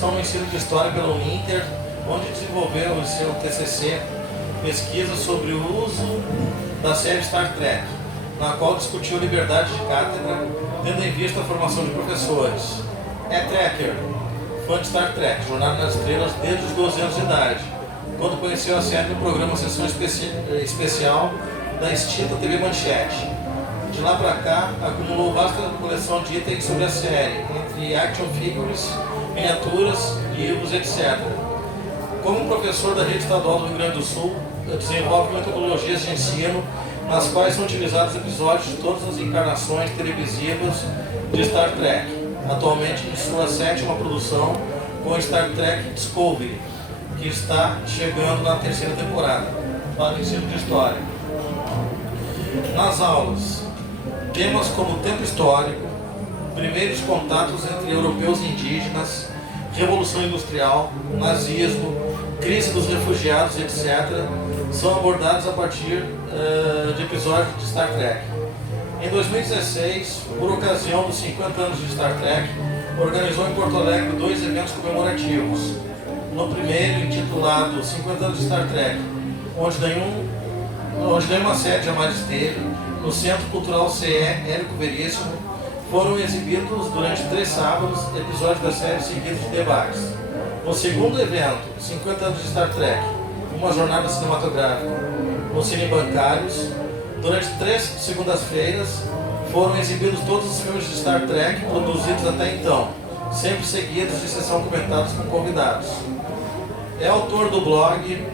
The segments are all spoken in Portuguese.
pós-graduação no ensino de História pela Uninter, onde desenvolveu o seu TCC, pesquisa sobre o uso da série Star Trek, na qual discutiu liberdade de cátedra, tendo em vista a formação de professores. É Trekker, fã de Star Trek, Jornada nas Estrelas, desde os 12 anos de idade, quando conheceu a série no programa Sessão Especial da extinta TV Manchete. De lá para cá, acumulou vasta coleção de itens sobre a série, entre action figures, miniaturas, livros, etc. Como professor da Rede Estadual do Rio Grande do Sul, desenvolve metodologias de ensino nas quais são utilizados episódios de todas as encarnações televisivas de Star Trek, atualmente em sua 7ª produção com Star Trek Discovery, que está chegando na 3ª temporada, para o ensino de História. Nas aulas, temas como tempo histórico, primeiros contatos entre europeus e indígenas, Revolução Industrial, nazismo, crise dos refugiados, etc., são abordados a partir de episódios de Star Trek. Em 2016, por ocasião dos 50 anos de Star Trek, organizou em Porto Alegre 2 eventos comemorativos. No primeiro, intitulado 50 anos de Star Trek, onde nenhuma sede jamais esteve, no Centro Cultural CE Érico Veríssimo, foram exibidos durante 3 sábados episódios da série seguidos de debates. No segundo evento, 50 anos de Star Trek, uma jornada cinematográfica no Cine Bancários, durante 3 segundas-feiras foram exibidos todos os filmes de Star Trek produzidos até então, sempre seguidos de sessão comentados com convidados. É autor do blog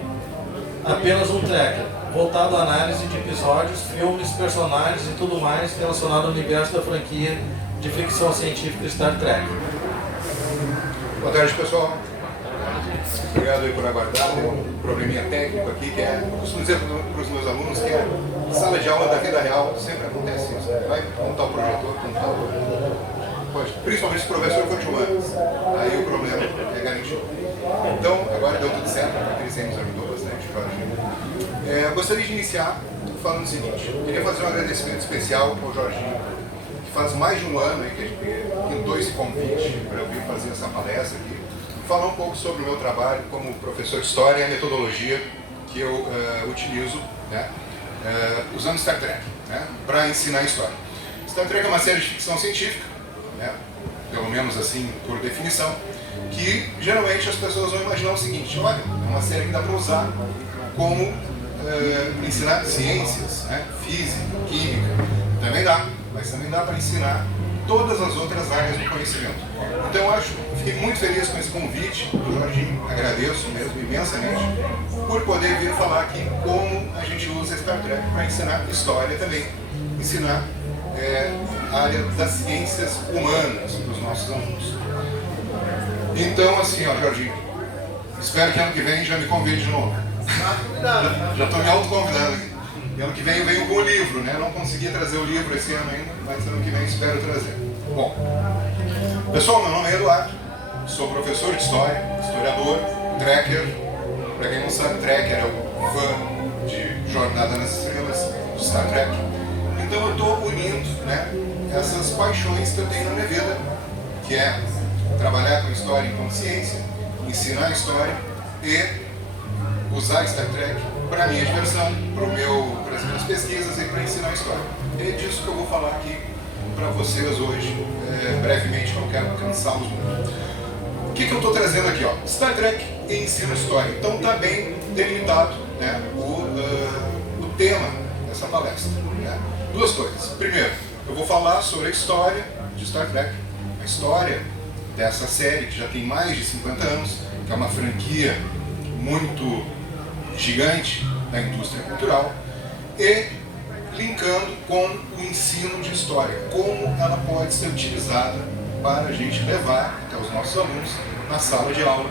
Apenas um Trekker, voltado à análise de episódios, filmes, personagens e tudo mais relacionado ao universo da franquia de ficção científica Star Trek. Boa tarde, pessoal. Obrigado aí por aguardar. Tem um probleminha técnico aqui, que é, eu costumo dizer para os meus alunos que é sala de aula da vida real, sempre acontece isso. Vai montar o projetor, pode, principalmente se o professor for de humanos, aí o problema é garantido. Então, agora deu tudo certo, a Cris nos ajudou bastante, eu gostaria de iniciar falando o seguinte: eu queria fazer um agradecimento especial ao Jorginho, que faz mais de um ano aí que a gente pintou esse convite para eu vir fazer essa palestra aqui, falar um pouco sobre o meu trabalho como professor de História e a metodologia que eu utilizo, né, usando Star Trek, né, para ensinar História. Star Trek é uma série de ficção científica, né, pelo menos assim por definição, que geralmente as pessoas vão imaginar o seguinte: olha, é uma série que dá para usar como ensinar ciências, né, física, química, também dá, mas também dá para ensinar todas as outras áreas do conhecimento. Então eu fiquei muito feliz com esse convite do Jorginho, agradeço mesmo imensamente por poder vir falar aqui como a gente usa Star Trek para ensinar História também, ensinar a área das ciências humanas para os nossos alunos. Então assim, ó, Jorginho, espero que ano que vem já me convide de novo. Já estou me autoconvidando aqui. E ano que vem eu venho com o livro, né? Não consegui trazer o livro esse ano ainda, mas ano que vem espero trazer. Bom, pessoal, meu nome é Eduardo, sou professor de História, historiador, Trekker. Para quem não sabe, Trekker é o fã de Jornada nas Estrelas, do Star Trek. Então eu estou unindo, né, essas paixões que eu tenho na minha vida, que é trabalhar com História enquanto ciência, ensinar História e usar Star Trek para a minha diversão, para as minhas pesquisas e para ensinar História. É disso que eu vou falar aqui para vocês hoje, brevemente, que eu não quero cansá-los muito. O que eu estou trazendo aqui? Ó? Star Trek e ensino História. Então está bem delimitado, né, o tema dessa palestra. Né? Duas coisas. Primeiro, eu vou falar sobre a história de Star Trek, a história dessa série que já tem mais de 50 anos, que é uma franquia muito gigante da indústria cultural, e linkando com o ensino de História, como ela pode ser utilizada para a gente levar até os nossos alunos na sala de aula,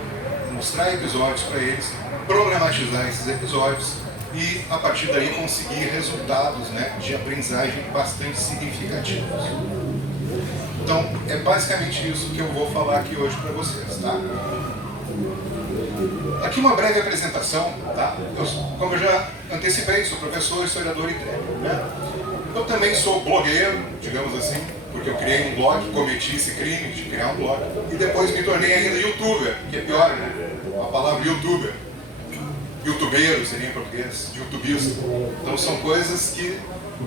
mostrar episódios para eles, problematizar esses episódios e, a partir daí, conseguir resultados, né, de aprendizagem bastante significativos. Então, é basicamente isso que eu vou falar aqui hoje para vocês, tá? Aqui uma breve apresentação, tá? Como eu já antecipei, sou professor, historiador e trekker, né? Eu também sou blogueiro, digamos assim, porque eu criei um blog, cometi esse crime de criar um blog, e depois me tornei ainda youtuber, que é pior, né? A palavra youtuber. Youtubeiro seria em português, youtubista. Então são coisas que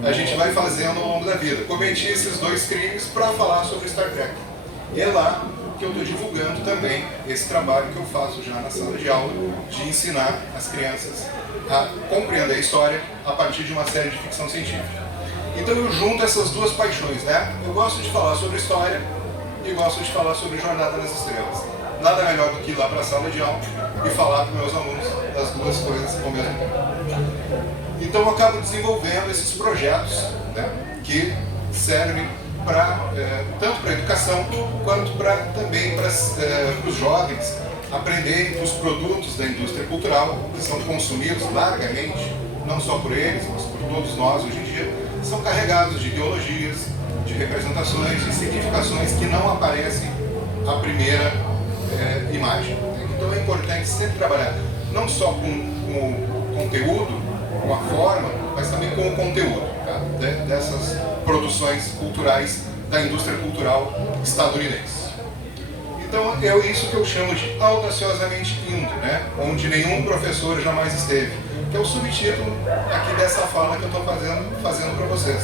a gente vai fazendo ao longo da vida. Cometi esses dois crimes para falar sobre Star Trek. E é lá que eu estou divulgando também esse trabalho que eu faço já na sala de aula, de ensinar as crianças a compreender a história a partir de uma série de ficção científica. Então eu junto essas duas paixões, né? Eu gosto de falar sobre história e gosto de falar sobre Jornada nas Estrelas. Nada melhor do que ir lá para a sala de aula e falar para os meus alunos das duas coisas ao mesmo tempo. Então eu acabo desenvolvendo esses projetos, né, que servem tanto para a educação quanto também para os jovens aprenderem que os produtos da indústria cultural, que são consumidos largamente, não só por eles, mas por todos nós hoje em dia, são carregados de ideologias, de representações, de significações que não aparecem à primeira imagem. Então é importante sempre trabalhar não só com o conteúdo, com a forma, mas também com o conteúdo, tá? Dessas produções culturais da indústria cultural estadunidense. Então é isso que eu chamo de audaciosamente indo, né? Onde nenhum professor jamais esteve, que é o subtítulo aqui dessa fala que eu estou fazendo para vocês.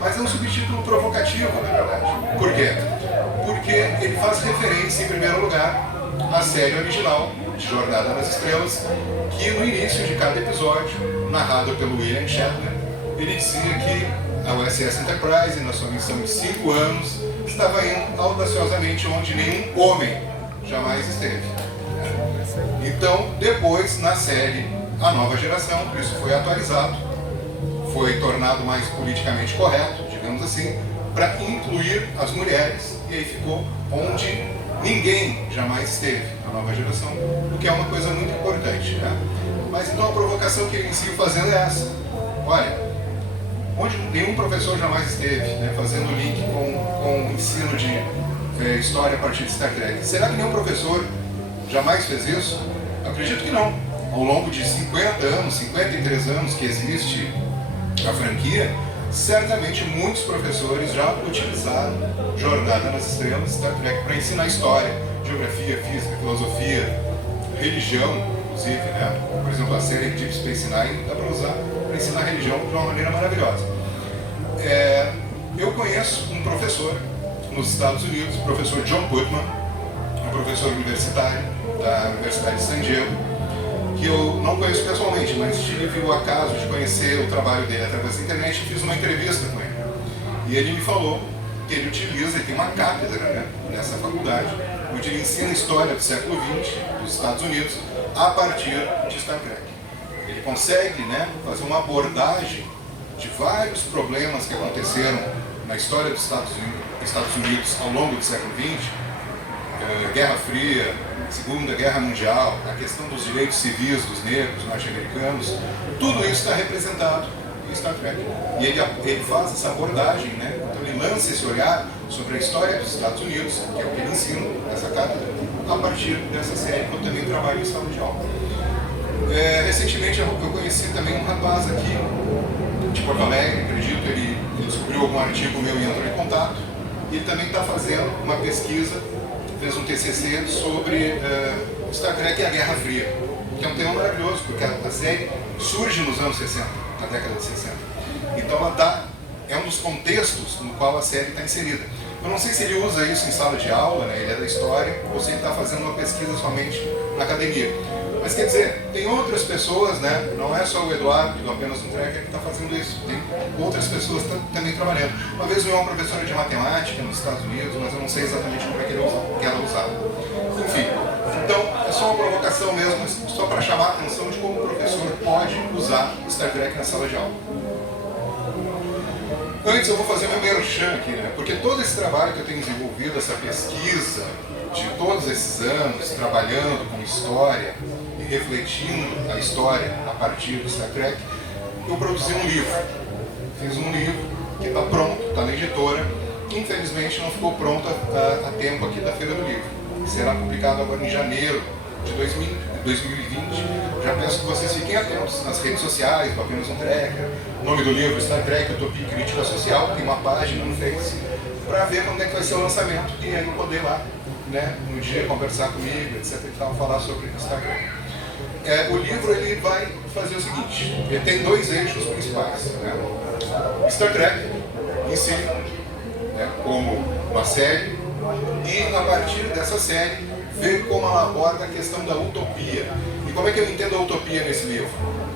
Mas é um subtítulo provocativo, na verdade. Por quê? Porque ele faz referência, em primeiro lugar, à série original de Jornada nas Estrelas, que no início de cada episódio, narrado pelo William Shatner, ele dizia que a USS Enterprise, na sua missão de 5 anos, estava indo audaciosamente onde nenhum homem jamais esteve. Então, depois, na série A Nova Geração, isso foi atualizado, foi tornado mais politicamente correto, digamos assim, para incluir as mulheres, e aí ficou onde ninguém jamais esteve, a Nova Geração, o que é uma coisa muito importante, né? Mas então a provocação que eu inicio fazendo é essa. Olha, onde nenhum professor jamais esteve, né, fazendo link com o ensino de história a partir de Star Trek. Será que nenhum professor jamais fez isso? Acredito que não. Ao longo de 50 anos, 53 anos que existe a franquia, certamente muitos professores já utilizaram Jornada nas Estrelas, Star Trek, para ensinar história, geografia, física, filosofia, religião, inclusive, né? Por exemplo, a série Deep Space Nine dá para usar para ensinar religião de uma maneira maravilhosa. Eu conheço um professor nos Estados Unidos, o professor John Putman, um professor universitário da Universidade de San Diego, que eu não conheço pessoalmente, mas tive o acaso de conhecer o trabalho dele através da internet e fiz uma entrevista com ele. E ele me falou que ele utiliza, ele tem uma cátedra, né, nessa faculdade, onde ele ensina a história do século XX dos Estados Unidos a partir de Star Trek. Ele consegue, né, fazer uma abordagem de vários problemas que aconteceram na história dos Estados Unidos ao longo do século XX, Guerra Fria, Segunda Guerra Mundial, a questão dos direitos civis dos negros norte-americanos, tudo isso está representado em Star Trek. E ele faz essa abordagem, né? Então ele lança esse olhar sobre a história dos Estados Unidos, que é o que ele ensina nessa cátedra, a partir dessa série que eu também trabalho em sala de aula. Recentemente eu conheci também um rapaz aqui de Porto Alegre, acredito, ele descobriu algum artigo meu e entrou em contato, e ele também está fazendo uma pesquisa, fez um TCC sobre Star Trek e a Guerra Fria, que é um tema maravilhoso, porque a série surge nos anos 60, na década de 60. Então ela é um dos contextos no qual a série está inserida. Eu não sei se ele usa isso em sala de aula, né, ele é da história, ou se ele está fazendo uma pesquisa somente na academia. Mas quer dizer, tem outras pessoas, né, não é só o Eduardo, do Apenas um Trekker, que está fazendo isso, tem outras pessoas também trabalhando. Uma vez eu uma professora de matemática nos Estados Unidos, mas eu não sei exatamente como é que ela usava. Enfim, então é só uma provocação mesmo, só para chamar a atenção de como o professor pode usar Star Trek na sala de aula. Antes eu vou fazer meu merchan aqui, né, porque todo esse trabalho que eu tenho desenvolvido, essa pesquisa de todos esses anos, trabalhando com história e refletindo a história a partir do Star Trek, eu produzi um livro. Fiz um livro que está pronto, está na editora, infelizmente não ficou pronto a tempo aqui da Feira do Livro. Será publicado agora em janeiro de 2020. 2020. Já peço que vocês fiquem atentos nas redes sociais, do Apenas um Trekker, o nome do livro Star Trek, Utopia e Crítica Social, tem uma página no Face, para ver quando é que vai ser o lançamento e aí poder ir lá, né, no dia conversar comigo, etc. e tal, falar sobre Star Trek. O livro ele vai fazer o seguinte, ele tem 2 eixos principais, né? Star Trek em si, né, como uma série, e a partir dessa série ver como ela aborda a questão da utopia. E como é que eu entendo a utopia nesse livro?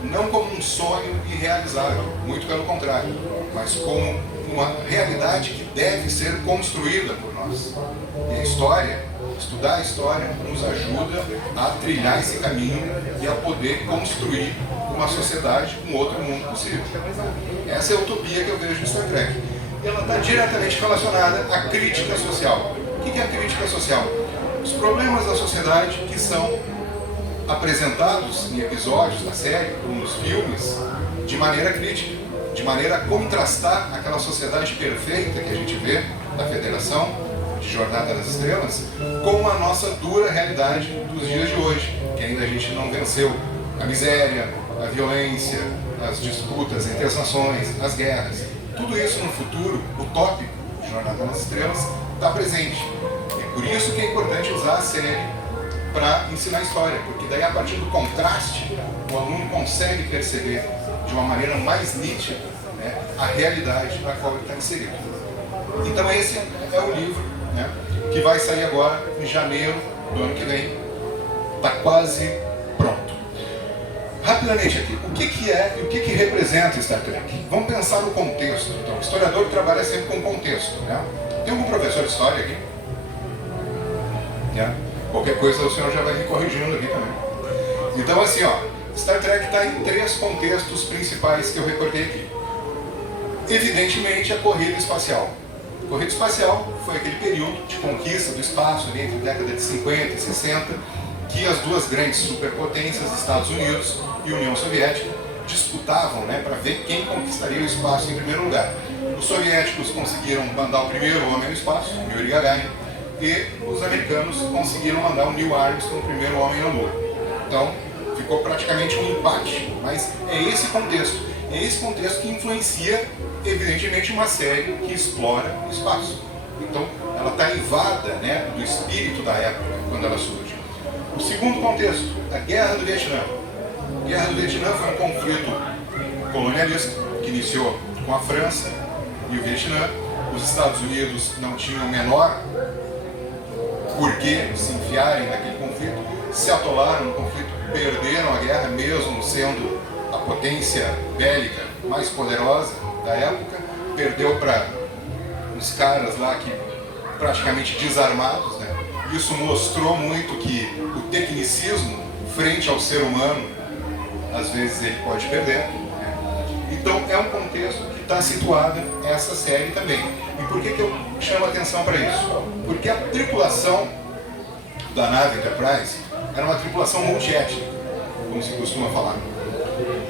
Não como um sonho irrealizável, muito pelo contrário, mas como uma realidade que deve ser construída por nós. E a história, estudar a história, nos ajuda a trilhar esse caminho e a poder construir uma sociedade, um outro mundo possível. Essa é a utopia que eu vejo no Star Trek. E ela está diretamente relacionada à crítica social. O que é a crítica social? Os problemas da sociedade que são apresentados em episódios da série, ou nos filmes, de maneira crítica, de maneira a contrastar aquela sociedade perfeita que a gente vê da Federação, de Jornada nas Estrelas, com a nossa dura realidade dos dias de hoje, que ainda a gente não venceu a miséria, a violência, as disputas entre as nações, as guerras. Tudo isso no futuro utópico de Jornada nas Estrelas está presente. E por isso que é importante usar a série para ensinar história, porque daí a partir do contraste o aluno consegue perceber de uma maneira mais nítida, né, a realidade na qual ele está inserido. Então esse é o livro, né, que vai sair agora em janeiro do ano que vem. Está quase pronto. Rapidamente aqui, o que é e o que representa Star Trek? Vamos pensar no contexto. Então, o historiador trabalha sempre com contexto, né? Tem algum professor de história aqui? Né? Qualquer coisa o senhor já vai me corrigindo aqui também. Então assim, ó, Star Trek está em 3 contextos principais que eu recortei aqui. Evidentemente a corrida espacial. A corrida espacial foi aquele período de conquista do espaço ali entre a década de 50 e 60, que as duas grandes superpotências, Estados Unidos e União Soviética, disputavam, né, para ver quem conquistaria o espaço em primeiro lugar. Os soviéticos conseguiram mandar o primeiro homem no espaço, Yuri Gagarin, e os americanos conseguiram mandar o Neil Armstrong, o primeiro homem na Lua. Então, ficou praticamente um empate. Mas é esse contexto que influencia, evidentemente, uma série que explora o espaço. Então, ela está invada, né, do espírito da época, quando ela surge. O segundo contexto, a Guerra do Vietnã. A Guerra do Vietnã foi um conflito colonialista que iniciou com a França e o Vietnã. Os Estados Unidos não tinham o menor por que se enfiarem naquele conflito, se atolaram no conflito, perderam a guerra, mesmo sendo a potência bélica mais poderosa da época, perdeu para uns caras lá que praticamente desarmados, né? Isso mostrou muito que o tecnicismo frente ao ser humano, às vezes ele pode perder, né? Então é um contexto que está situada essa série também. E por que eu chamo a atenção para isso? Porque a tripulação da nave Enterprise era uma tripulação multiétnica, como se costuma falar.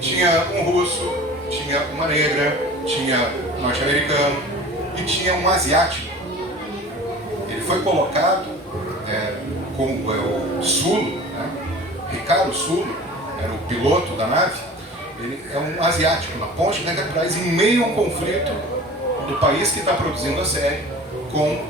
Tinha um russo, tinha uma negra, tinha um norte-americano e tinha um asiático. Ele foi colocado como o Sulu, né? Ricardo Sulu, era o piloto da nave. Ele é um asiático, na ponte da Enterprise, em meio a um conflito do país que está produzindo a série com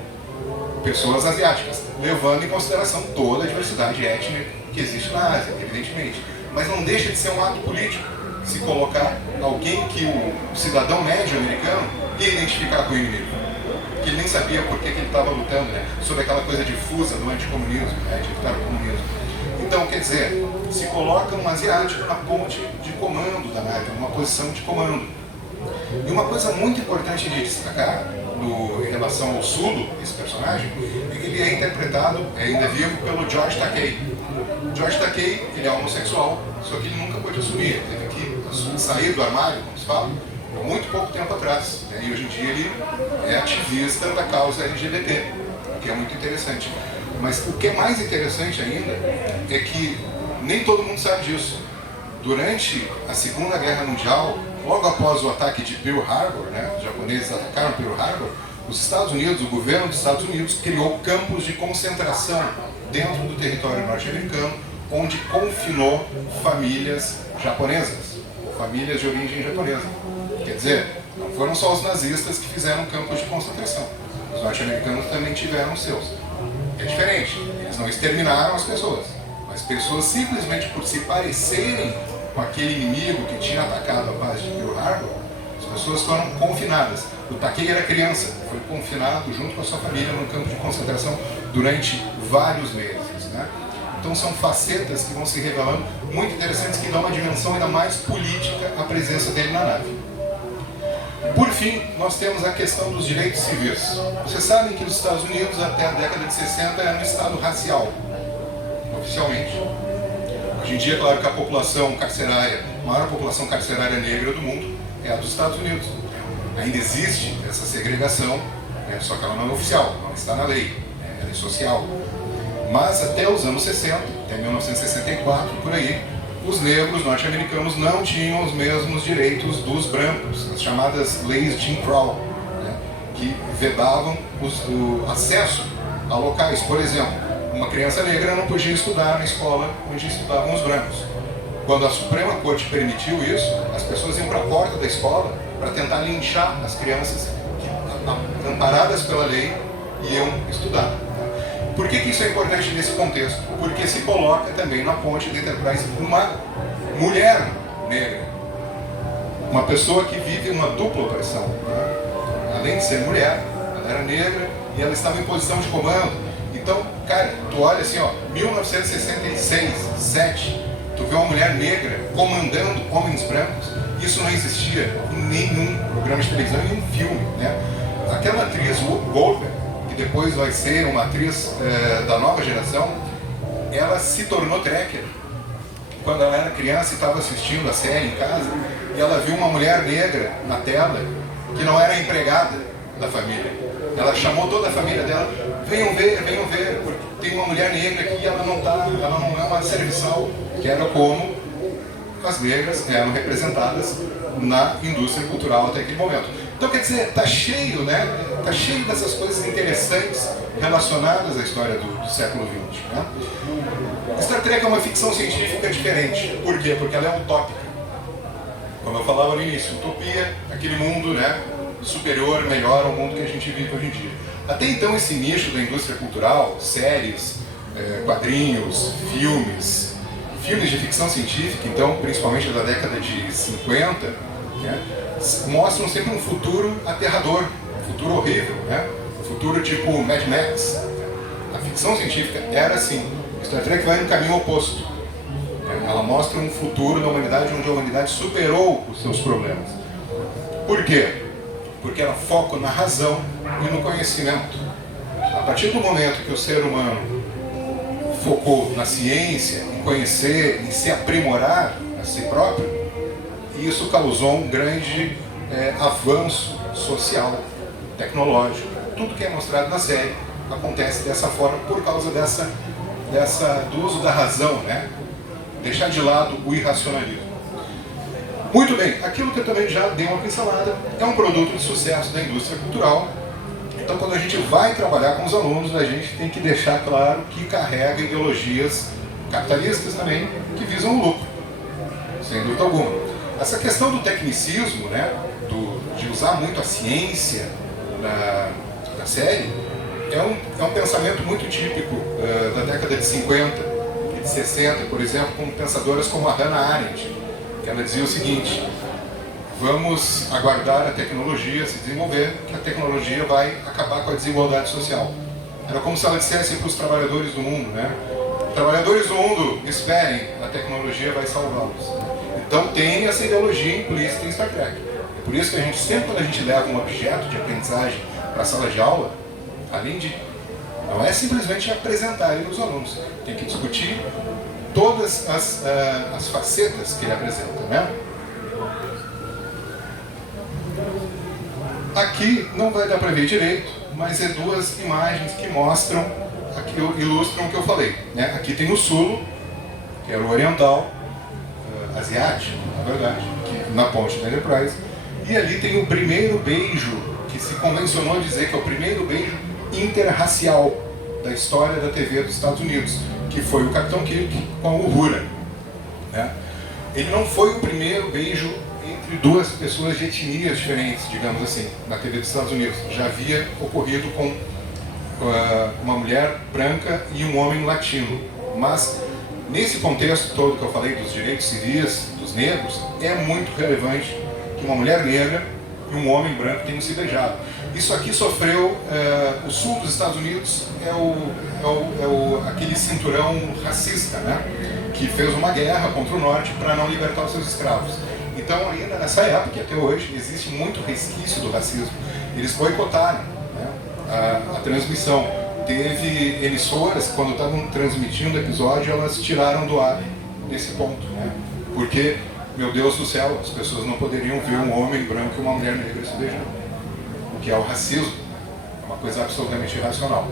pessoas asiáticas, levando em consideração toda a diversidade étnica que existe na Ásia, evidentemente. Mas não deixa de ser um ato político se colocar alguém que o cidadão médio americano ia identificar com o inimigo, que ele nem sabia por que ele estava lutando, né, sobre aquela coisa difusa do anticomunismo, né, de evitar o comunismo. Então, quer dizer, se coloca um asiático na ponte de comando da nave, numa posição de comando. E uma coisa muito importante de destacar em relação ao Sulu, esse personagem, é que ele é interpretado, ainda vivo, pelo George Takei. George Takei, ele é homossexual, só que ele nunca pôde assumir, teve que sair do armário, como se fala, há muito pouco tempo atrás, né? E hoje em dia ele é ativista da causa LGBT, o que é muito interessante. Mas o que é mais interessante ainda é que nem todo mundo sabe disso. Durante a Segunda Guerra Mundial, logo após o ataque de Pearl Harbor, né, os japoneses atacaram Pearl Harbor, os Estados Unidos, o governo dos Estados Unidos criou campos de concentração dentro do território norte-americano, onde confinou famílias japonesas, ou famílias de origem japonesa. Quer dizer, não foram só os nazistas que fizeram campos de concentração. Os norte-americanos também tiveram os seus. É diferente, eles não exterminaram as pessoas, mas pessoas simplesmente por se parecerem com aquele inimigo que tinha atacado a base de Pearl Harbor, as pessoas foram confinadas. O Takei era criança, foi confinado junto com a sua família num campo de concentração durante vários meses, né? Então são facetas que vão se revelando muito interessantes, que dão uma dimensão ainda mais política à presença dele na nave. Por fim, nós temos a questão dos direitos civis. Vocês sabem que os Estados Unidos, até a década de 60, era um estado racial, oficialmente. Hoje em dia, claro que a população carcerária, a maior população carcerária negra do mundo é a dos Estados Unidos. Ainda existe essa segregação, né, só que ela não é oficial, não está na lei, né, ela é social. Mas até os anos 60, até 1964, por aí, os negros norte-americanos não tinham os mesmos direitos dos brancos, as chamadas leis Jim Crow, né, que vedavam o acesso a locais. Por exemplo, uma criança negra não podia estudar na escola onde estudavam os brancos. Quando a Suprema Corte permitiu isso, as pessoas iam para a porta da escola para tentar linchar as crianças que, amparadas pela lei, iam estudar. Por que isso é importante nesse contexto? Porque se coloca também na ponte de Enterprise uma mulher negra, uma pessoa que vive uma dupla opressão, né? Além de ser mulher, ela era negra e ela estava em posição de comando. Então, cara, tu olha assim, ó, 1966, 7, tu vê uma mulher negra comandando homens brancos. Isso não existia em nenhum programa de televisão, em nenhum filme, né? Aquela atriz Whoopi Goldberg, que depois vai ser uma atriz da nova geração, ela se tornou tracker quando ela era criança e estava assistindo a série em casa, e ela viu uma mulher negra na tela que não era empregada da família. Ela chamou toda a família dela: venham ver, porque tem uma mulher negra aqui e ela não é uma serviçal, que era como as negras eram representadas na indústria cultural até aquele momento. Então, quer dizer, tá cheio, né? Tá cheio dessas coisas interessantes relacionadas à história do século XX, né? Star Trek é uma ficção científica diferente. Por quê? Porque ela é utópica. Como eu falava no início, utopia, aquele mundo, né, superior, melhor ao mundo que a gente vive hoje em dia. Até então, esse nicho da indústria cultural, séries, quadrinhos, filmes de ficção científica, então, principalmente da década de 50, né, mostram sempre um futuro aterrador, um futuro horrível, né? Um futuro tipo Mad Max. A ficção científica era assim. Star Trek vai no caminho oposto. Ela mostra um futuro da humanidade onde a humanidade superou os seus problemas. Por quê? Porque ela foca na razão e no conhecimento. A partir do momento que o ser humano focou na ciência, em conhecer, em se aprimorar a si próprio, isso causou um grande avanço social, tecnológico. Tudo que é mostrado na série acontece dessa forma por causa do uso da razão, né? Deixar de lado o irracionalismo. Muito bem, aquilo que eu também já dei uma pincelada é um produto de sucesso da indústria cultural. Então, quando a gente vai trabalhar com os alunos, a gente tem que deixar claro que carrega ideologias capitalistas também, que visam o lucro, sem dúvida alguma. Essa questão do tecnicismo, né, de usar muito a ciência na série, é um pensamento muito típico da década de 50 e de 60, por exemplo, com pensadoras como a Hannah Arendt, que ela dizia o seguinte: vamos aguardar a tecnologia se desenvolver, que a tecnologia vai acabar com a desigualdade social. Era como se ela dissesse para os trabalhadores do mundo, né? Trabalhadores do mundo, esperem, a tecnologia vai salvá-los. Então tem essa ideologia implícita em Star Trek. É por isso que a gente, sempre quando a gente leva um objeto de aprendizagem para a sala de aula, além de, não é simplesmente apresentar ele aos alunos, tem que discutir todas as facetas que ele apresenta, né? Aqui não vai dar para ver direito, mas é duas imagens que mostram, aqui ilustram o que eu falei, né? Aqui tem o Sulu, que era o oriental, asiático, na verdade, na ponte da Enterprise, e ali tem o primeiro beijo, que se convencionou dizer que é o primeiro beijo interracial da história da TV dos Estados Unidos, que foi o Capitão Kirk com a Uhura, né? Ele não foi o primeiro beijo entre duas pessoas de etnias diferentes, digamos assim, na TV dos Estados Unidos. Já havia ocorrido com uma mulher branca e um homem latino. Mas, nesse contexto todo que eu falei dos direitos civis dos negros, é muito relevante que uma mulher negra e um homem branco tenham se beijado. Isso aqui sofreu, o sul dos Estados Unidos aquele cinturão racista, né? Que fez uma guerra contra o norte para não libertar os seus escravos. Então, ainda nessa época, e até hoje, existe muito resquício do racismo. Eles boicotaram, né, a transmissão. Teve emissoras, quando estavam transmitindo o episódio, elas tiraram do ar nesse ponto, né? Porque, meu Deus do céu, as pessoas não poderiam ver um homem branco e uma mulher negra se beijando. O que é o racismo. É uma coisa absolutamente irracional.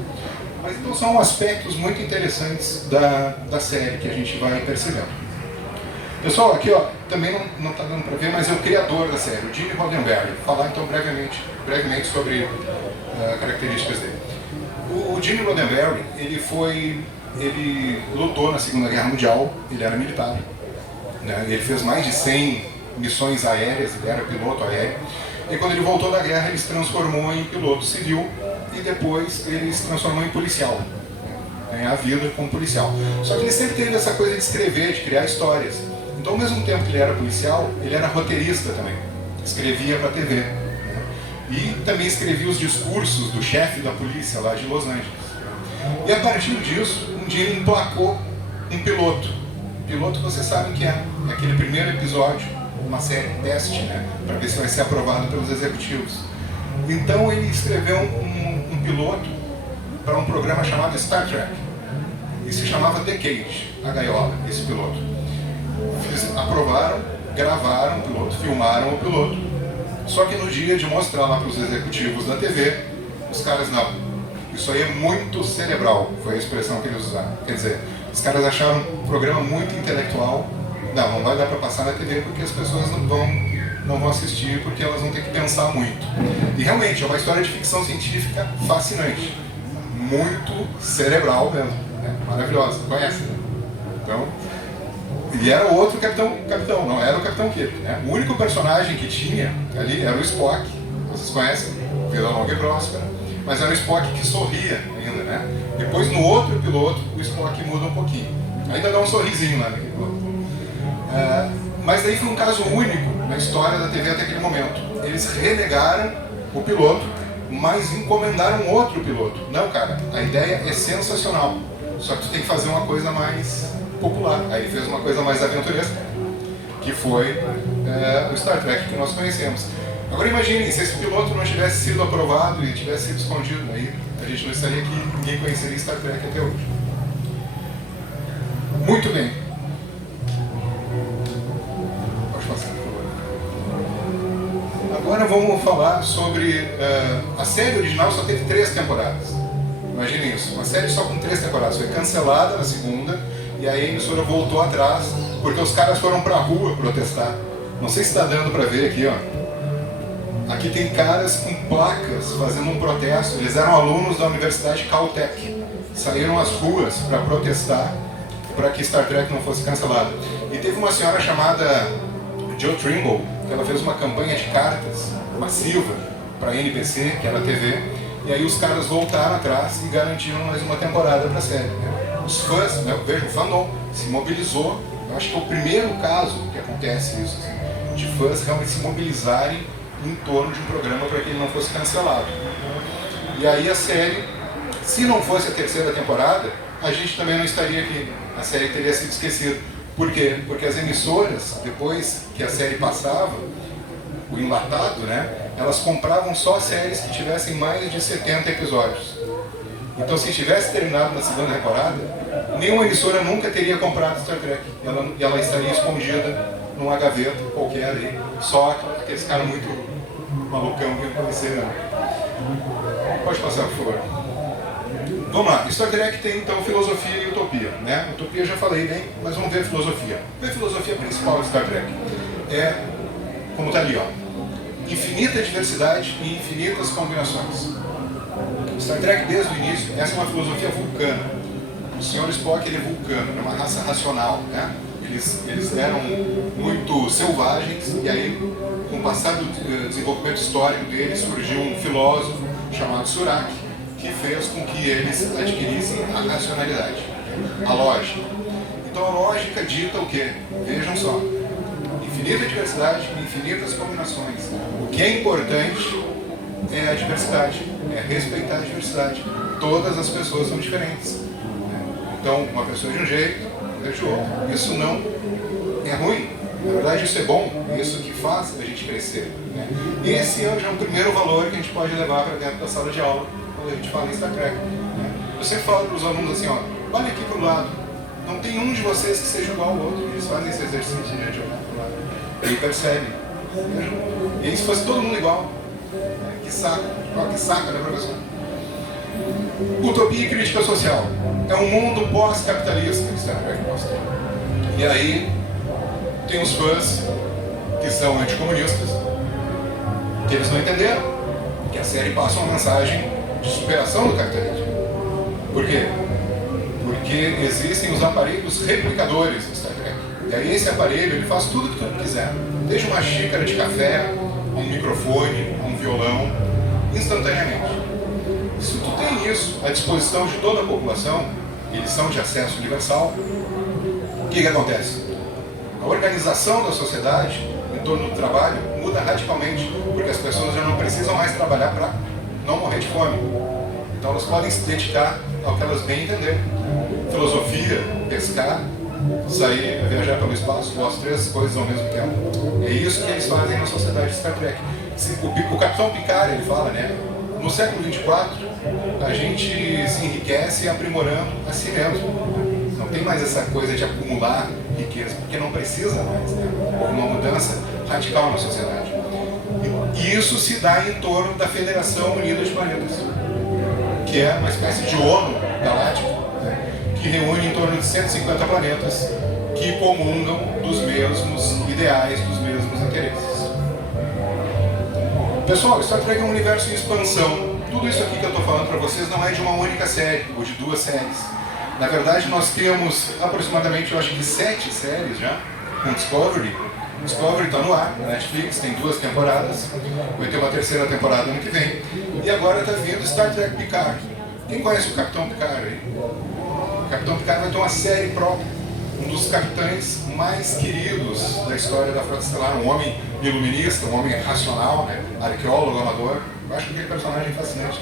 Mas então são aspectos muito interessantes da série que a gente vai percebendo. Pessoal, aqui ó, também não está dando para ver, mas é o criador da série, o Gene Roddenberry. Vou falar então brevemente sobre características dele. O Gene Roddenberry, ele lutou na Segunda Guerra Mundial, ele era militar, né? Ele fez mais de 100 missões aéreas, ele era piloto aéreo. E quando ele voltou da guerra, ele se transformou em piloto civil e depois ele se transformou em policial, ganhar a vida como policial. Só que ele sempre teve essa coisa de escrever, de criar histórias. Então, ao mesmo tempo que ele era policial, ele era roteirista também, escrevia para a TV. E também escrevia os discursos do chefe da polícia lá de Los Angeles. E a partir disso, um dia ele emplacou um piloto. Piloto, vocês sabem que é aquele primeiro episódio, uma série teste, né, para ver se vai ser aprovado pelos executivos. Então ele escreveu um piloto para um programa chamado Star Trek. E se chamava The Cage, a gaiola, esse piloto. Aprovaram, gravaram o piloto, filmaram o piloto. Só que no dia de mostrar lá para os executivos da TV, os caras não. Isso aí é muito cerebral, foi a expressão que eles usaram. Quer dizer, os caras acharam um programa muito intelectual. Não vai dar para passar na TV porque as pessoas não vão assistir porque elas vão ter que pensar muito. E realmente é uma história de ficção científica fascinante. Muito cerebral mesmo, né? Maravilhosa, conhece, né? Então, e era o outro capitão, não era o Capitão Kirk, né? O único personagem que tinha ali era o Spock, vocês conhecem, Vida Longa e Próspera, mas era o Spock que sorria ainda, né? Depois no outro piloto, o Spock muda um pouquinho, ainda dá um sorrisinho lá naquele piloto. Mas daí foi um caso único na história da TV até aquele momento. Eles renegaram o piloto, mas encomendaram outro piloto. Não, cara, a ideia é sensacional, só que tu tem que fazer uma coisa mais popular. Aí fez uma coisa mais aventuresca, que foi o Star Trek que nós conhecemos. Agora imaginem, se esse piloto não tivesse sido aprovado e tivesse sido escondido, aí a gente não estaria aqui, ninguém conheceria Star Trek até hoje. Muito bem. Pode passar, por favor. Agora vamos falar sobre... a série original só teve 3 temporadas. Imaginem isso, uma série só com 3 temporadas. Foi cancelada na segunda, e aí a emissora voltou atrás, porque os caras foram pra rua protestar. Não sei se está dando para ver aqui, ó. Aqui tem caras com placas fazendo um protesto. Eles eram alunos da Universidade Caltech. Saíram às ruas para protestar para que Star Trek não fosse cancelada. E teve uma senhora chamada Jo Trimble, que ela fez uma campanha de cartas massiva para a NBC, que era a TV, e aí os caras voltaram atrás e garantiram mais uma temporada para a série, né? Os fãs, né, veja, o fandom se mobilizou. Eu acho que é o primeiro caso que acontece isso, assim, de fãs realmente se mobilizarem em torno de um programa para que ele não fosse cancelado. E aí a série, se não fosse a 3ª temporada, a gente também não estaria aqui. A série teria sido esquecida. Por quê? Porque as emissoras, depois que a série passava, o enlatado, né, elas compravam só séries que tivessem mais de 70 episódios. Então, se tivesse terminado na 2ª temporada, nenhuma emissora nunca teria comprado Star Trek. E ela estaria escondida numa gaveta qualquer ali. Só aqueles caras muito malucão que não conheceram. Pode passar, por favor. Vamos lá. Star Trek tem, então, filosofia e utopia, né? Utopia eu já falei bem, mas vamos ver a filosofia. A filosofia principal de Star Trek é, como está ali, ó, infinita diversidade e infinitas combinações. Star Trek, desde o início, essa é uma filosofia vulcana. Sr. Spock ele é vulcano, é uma raça racional, né? Eles eram muito selvagens e aí, com o passar do desenvolvimento histórico deles, surgiu um filósofo chamado Surak, que fez com que eles adquirissem a racionalidade, a lógica. Então a lógica dita o quê? Vejam só, infinita diversidade, infinitas combinações. O que é importante é a diversidade, é respeitar a diversidade. Todas as pessoas são diferentes. Então, uma pessoa de um jeito, outra de outro. Isso não é ruim. Na verdade, isso é bom. É isso que faz a gente crescer. Né? Esse já é o primeiro valor que a gente pode levar para dentro da sala de aula quando a gente fala em Star Trek. Né? Eu sempre falo para os alunos assim, ó, olha aqui para o lado. Não tem um de vocês que seja igual ao outro. Eles fazem esse exercício de olhar para o lado. E percebem. E aí, se fosse todo mundo igual, que saco. Olha que saco, né, professor? Utopia e crítica social. É um mundo pós-capitalista que Star Trek mostra. E aí, tem os fãs que são anticomunistas, que eles não entenderam que a série passa uma mensagem de superação do capitalismo. Por quê? Porque existem os aparelhos replicadores do Star Trek. E aí esse aparelho ele faz tudo que tu quiser. Desde uma xícara de café, a um microfone, a um violão, instantaneamente. Se tu tem isso à disposição de toda a população, eles são de acesso universal, o que acontece? A organização da sociedade em torno do trabalho muda radicalmente, porque as pessoas já não precisam mais trabalhar para não morrer de fome. Então elas podem se dedicar ao que elas bem entenderem. Filosofia, pescar, sair, viajar pelo espaço, as três coisas ao mesmo tempo. É isso que eles fazem na sociedade de Star Trek. O Capitão Picard, ele fala, né? No século 24, a gente se enriquece aprimorando a si mesmo. Não tem mais essa coisa de acumular riqueza, porque não precisa mais, né? Houve uma mudança radical na sociedade. E isso se dá em torno da Federação Unida de Planetas, que é uma espécie de ONU galáctica, né? Que reúne em torno de 150 planetas que comungam dos mesmos ideais, dos mesmos interesses. Pessoal, Star Trek é um universo em expansão. Tudo isso aqui que eu estou falando para vocês não é de uma única série, ou de duas séries. Na verdade, nós temos aproximadamente, eu acho que 7 séries já, com Discovery. Discovery está no ar, na Netflix, tem 2 temporadas, vai ter uma 3ª temporada ano que vem. E agora está vindo Star Trek Picard. Quem conhece o Capitão Picard aí? O Capitão Picard vai ter uma série própria, um dos capitães mais queridos da história da Frota Estelar, um homem iluminista, um homem racional, né? Arqueólogo, amador. Eu acho que aquele personagem é fascinante.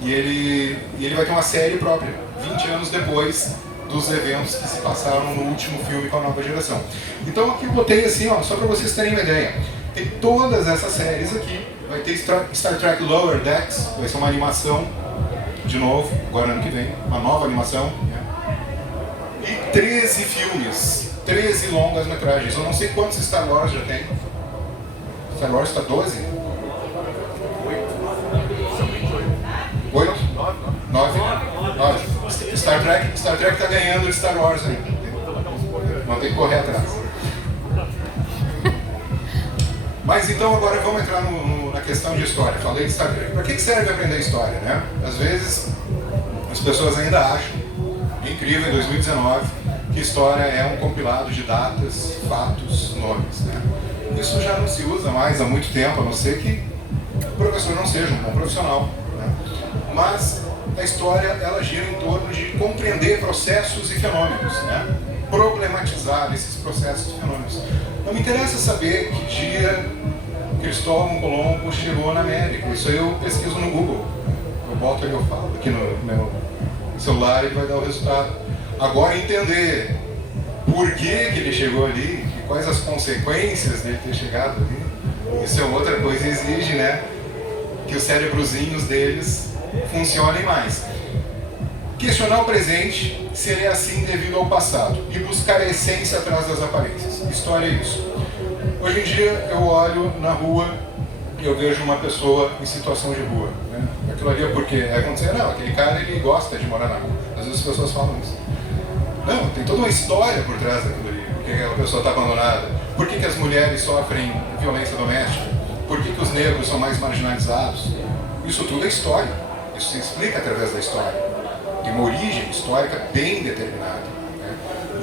E ele vai ter uma série própria, 20 anos depois dos eventos que se passaram no último filme com a nova geração. Então aqui eu botei assim, ó, só para vocês terem uma ideia. Tem todas essas séries aqui. Vai ter Star Trek Lower Decks, vai ser uma animação, de novo, agora ano que vem, uma nova animação. E 13 filmes, 13 longas metragens. Eu não sei quantos Star Wars já tem. Star Wars está 12? 8? 9? Star Trek está ganhando de Star Wars ainda. Vamos ter que correr atrás. Mas então agora vamos entrar na questão de história. Falei de Star Trek. Para que serve aprender história, né? Às vezes as pessoas ainda acham, incrível, em 2019, que história é um compilado de datas, fatos, nomes, né? Isso já não se usa mais há muito tempo, a não ser que o professor não seja um bom profissional, né? Mas a história, ela gira em torno de compreender processos e fenômenos, né? Problematizar esses processos e fenômenos. Não me interessa saber que dia Cristóvão Colombo chegou na América. Isso aí eu pesquiso no Google. Eu boto e eu falo aqui no meu celular e ele vai dar o resultado. Agora entender por que ele chegou ali e quais as consequências dele ter chegado ali, isso é outra coisa, exige, né, que os cérebrozinhos deles funcionem mais. Questionar o presente, se ele é assim devido ao passado, e buscar a essência atrás das aparências. História é isso. Hoje em dia eu olho na rua e eu vejo uma pessoa em situação de rua, né? Aquilo ali é porque, aí vão dizer, não, aquele cara ele gosta de morar na rua. Às vezes as pessoas falam isso. Não, tem toda uma história por trás daquilo ali. Por que aquela pessoa está abandonada? Por que as mulheres sofrem violência doméstica? Por que os negros são mais marginalizados? Isso tudo é história. Isso se explica através da história. tem uma origem histórica bem determinada, né?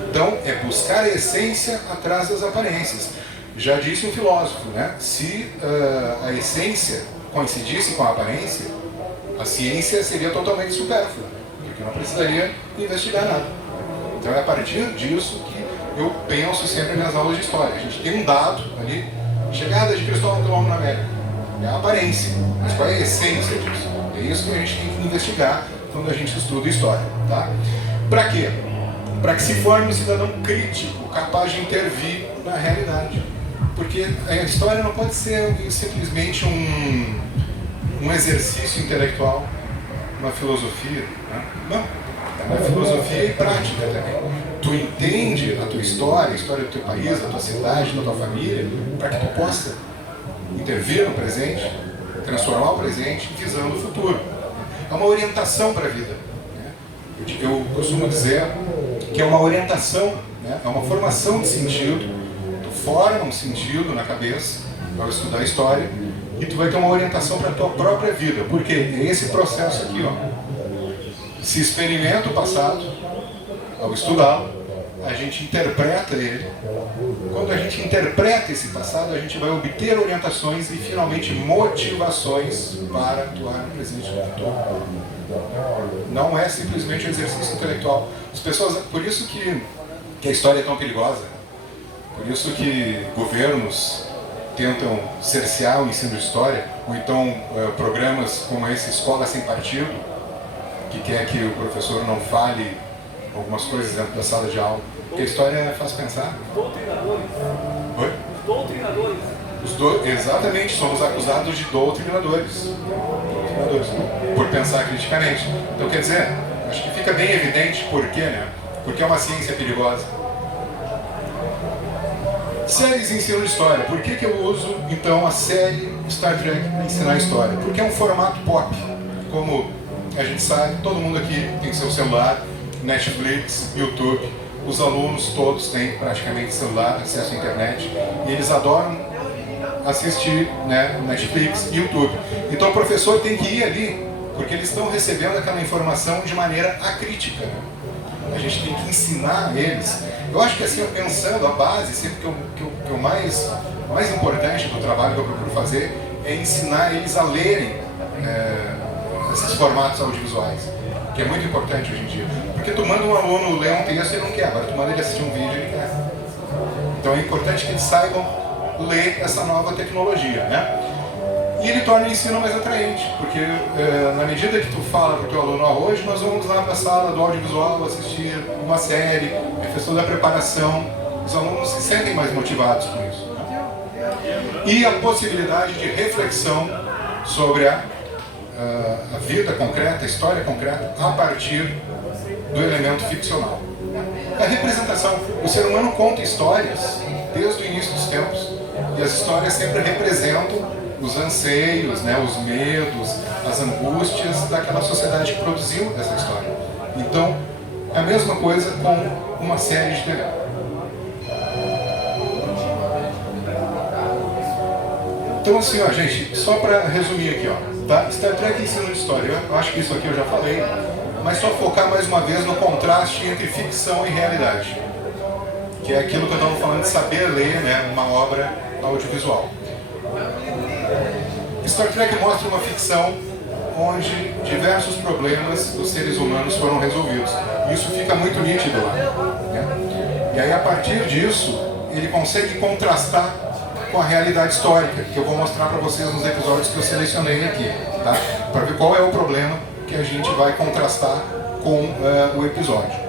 Então, é buscar a essência atrás das aparências. Já disse um filósofo, né? Se a essência coincidisse com a aparência, a ciência seria totalmente supérflua, porque não precisaria investigar nada. Então, é a partir disso que eu penso sempre nas aulas de história. A gente tem um dado ali, chegada de Cristóvão Colombo na América. É a aparência, mas qual é a essência disso? É isso que a gente tem que investigar quando a gente estuda história, tá? Para quê? Para que se forme um cidadão crítico, capaz de intervir na realidade. Porque a história não pode ser simplesmente um exercício intelectual, uma filosofia, né? Não, é uma filosofia e prática também. Tu entende a tua história, a história do teu país, da tua cidade, da tua família, para que tu possa intervir no presente, transformar o presente visando o futuro. É uma orientação para a vida, né? Eu costumo dizer que é uma orientação, né? É uma formação de sentido. Tu forma um sentido na cabeça para estudar a história e tu vai ter uma orientação para a tua própria vida. Porque é esse processo aqui, ó. Se experimenta o passado, ao estudá-lo, a gente interpreta ele. Quando a gente interpreta esse passado, a gente vai obter orientações e finalmente motivações para atuar no presente e no futuro. Não é simplesmente um exercício intelectual. As pessoas, por isso que a história é tão perigosa. Por isso que governos tentam cercear o ensino de história, ou então programas como esse, Escola Sem Partido, que quer que o professor não fale algumas coisas dentro da sala de aula. Porque a história faz pensar. Doutrinadores. Oi? Doutrinadores. Exatamente, somos acusados de doutrinadores. Por pensar criticamente. Então, quer dizer, acho que fica bem evidente por quê, né? Porque é uma ciência perigosa. Séries de ensino de história. Por que eu uso, então, a série Star Trek para ensinar história? Porque é um formato pop. Como a gente sabe, todo mundo aqui tem seu celular, Netflix, YouTube. Os alunos todos têm praticamente celular, acesso à internet. E eles adoram assistir, né, Netflix e YouTube. Então o professor tem que ir ali, porque eles estão recebendo aquela informação de maneira acrítica. A gente tem que ensinar eles. Eu acho que assim, pensando a base, sempre que o mais importante do trabalho que eu procuro fazer é ensinar eles a lerem esses formatos audiovisuais, que é muito importante hoje em dia. Porque tu manda um aluno ler um texto e ele não quer, agora tu manda ele assistir um vídeo e ele quer. Então é importante que eles saibam ler essa nova tecnologia, né? E ele torna o ensino mais atraente, porque na medida que tu fala para o teu aluno, hoje nós vamos lá para a sala do audiovisual assistir uma série, a questão da preparação, os alunos se sentem mais motivados com isso, né? E a possibilidade de reflexão sobre a vida concreta, a história concreta, a partir do elemento ficcional. A representação. O ser humano conta histórias desde o início dos tempos, e as histórias sempre representam os anseios, né, os medos, as angústias daquela sociedade que produziu essa história. Então, é a mesma coisa com uma série de TV. Então assim, ó, gente, só para resumir aqui, ó, tá? Star Trek ensino de história. Eu acho que isso aqui eu já falei, mas só focar mais uma vez no contraste entre ficção e realidade, que é aquilo que eu estava falando de saber ler, né, uma obra audiovisual. Star Trek mostra uma ficção onde diversos problemas dos seres humanos foram resolvidos. Isso fica muito nítido lá, né? E aí, a partir disso, ele consegue contrastar com a realidade histórica, que eu vou mostrar para vocês nos episódios que eu selecionei aqui, tá? Para ver qual é o problema que a gente vai contrastar com o episódio.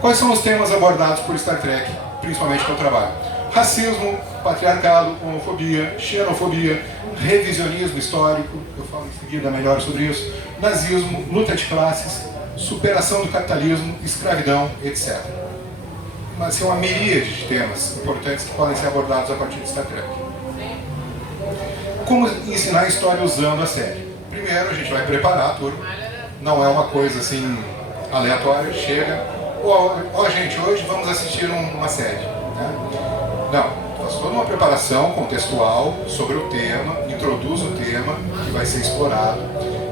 Quais são os temas abordados por Star Trek, principalmente no trabalho? Racismo, patriarcado, homofobia, xenofobia, revisionismo histórico, eu falo em seguida melhor sobre isso, nazismo, luta de classes, superação do capitalismo, escravidão, etc. Mas é uma miríade de temas importantes que podem ser abordados a partir de Star Trek. Como ensinar a história usando a série? Primeiro, a gente vai preparar a turma. Não é uma coisa assim aleatória, chega, gente, hoje vamos assistir uma série, né? Não, faz toda uma preparação contextual sobre o tema, introduz o tema que vai ser explorado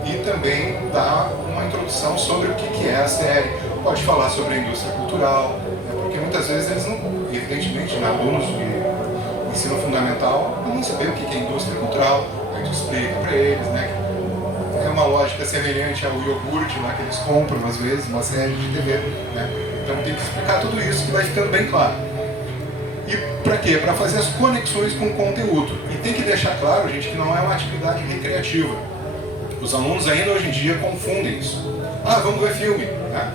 e também dá uma introdução sobre o que é a série. Pode falar sobre a indústria cultural, né? Porque muitas vezes eles não, evidentemente, alunos de ensino fundamental não sabem o que é indústria cultural, a gente explica para eles, né? É uma lógica semelhante ao iogurte lá que eles compram às vezes, uma série de TV, né? Então tem que explicar tudo isso que vai ficando bem claro. E para quê? Para fazer as conexões com o conteúdo. E tem que deixar claro, gente, que não é uma atividade recreativa. Os alunos ainda hoje em dia confundem isso. Ah, vamos ver filme. Né?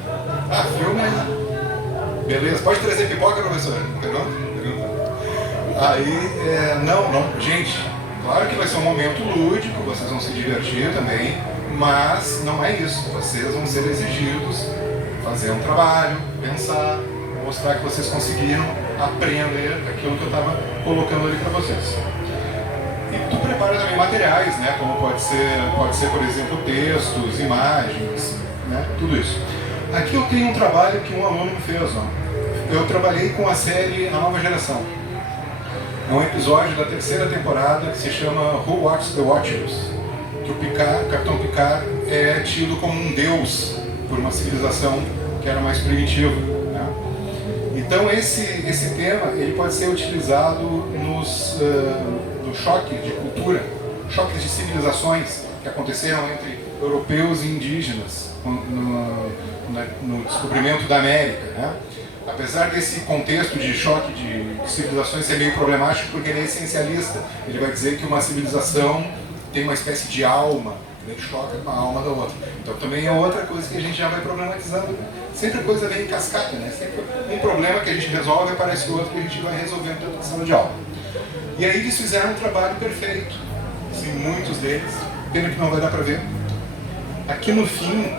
Ah, filme é... Beleza, pode trazer pipoca, professor? Pergunta? Aí, não, gente, claro que vai ser um momento lúdico, vocês vão se divertir também, mas não é isso. Vocês vão ser exigidos fazer um trabalho, pensar, mostrar que vocês conseguiram aprender aquilo que eu estava colocando ali para vocês. E tu prepara também materiais, né? Como pode ser, por exemplo, textos, imagens, né? Tudo isso. Aqui eu tenho um trabalho que um aluno me fez. Ó. Eu trabalhei com a série A Nova Geração. É um episódio da 3ª temporada que se chama Who Watches the Watchers? Que o Capitão Picard é tido como um deus por uma civilização que era mais primitiva. Né? Então esse tema ele pode ser utilizado no choque de cultura, choques de civilizações que aconteceram entre europeus e indígenas no descobrimento da América. Né? Apesar desse contexto de choque de civilizações ser meio problemático, porque ele é essencialista, ele vai dizer que uma civilização tem uma espécie de alma, ele choca com a alma da outra. Então também é outra coisa que a gente já vai problematizando. Né? Sempre a coisa vem em cascata, né? Sempre um problema que a gente resolve aparece outro que a gente vai resolvendo dentro da sala de aula. E aí eles fizeram um trabalho perfeito, assim, muitos deles, pena que não vai dar para ver. Aqui no fim,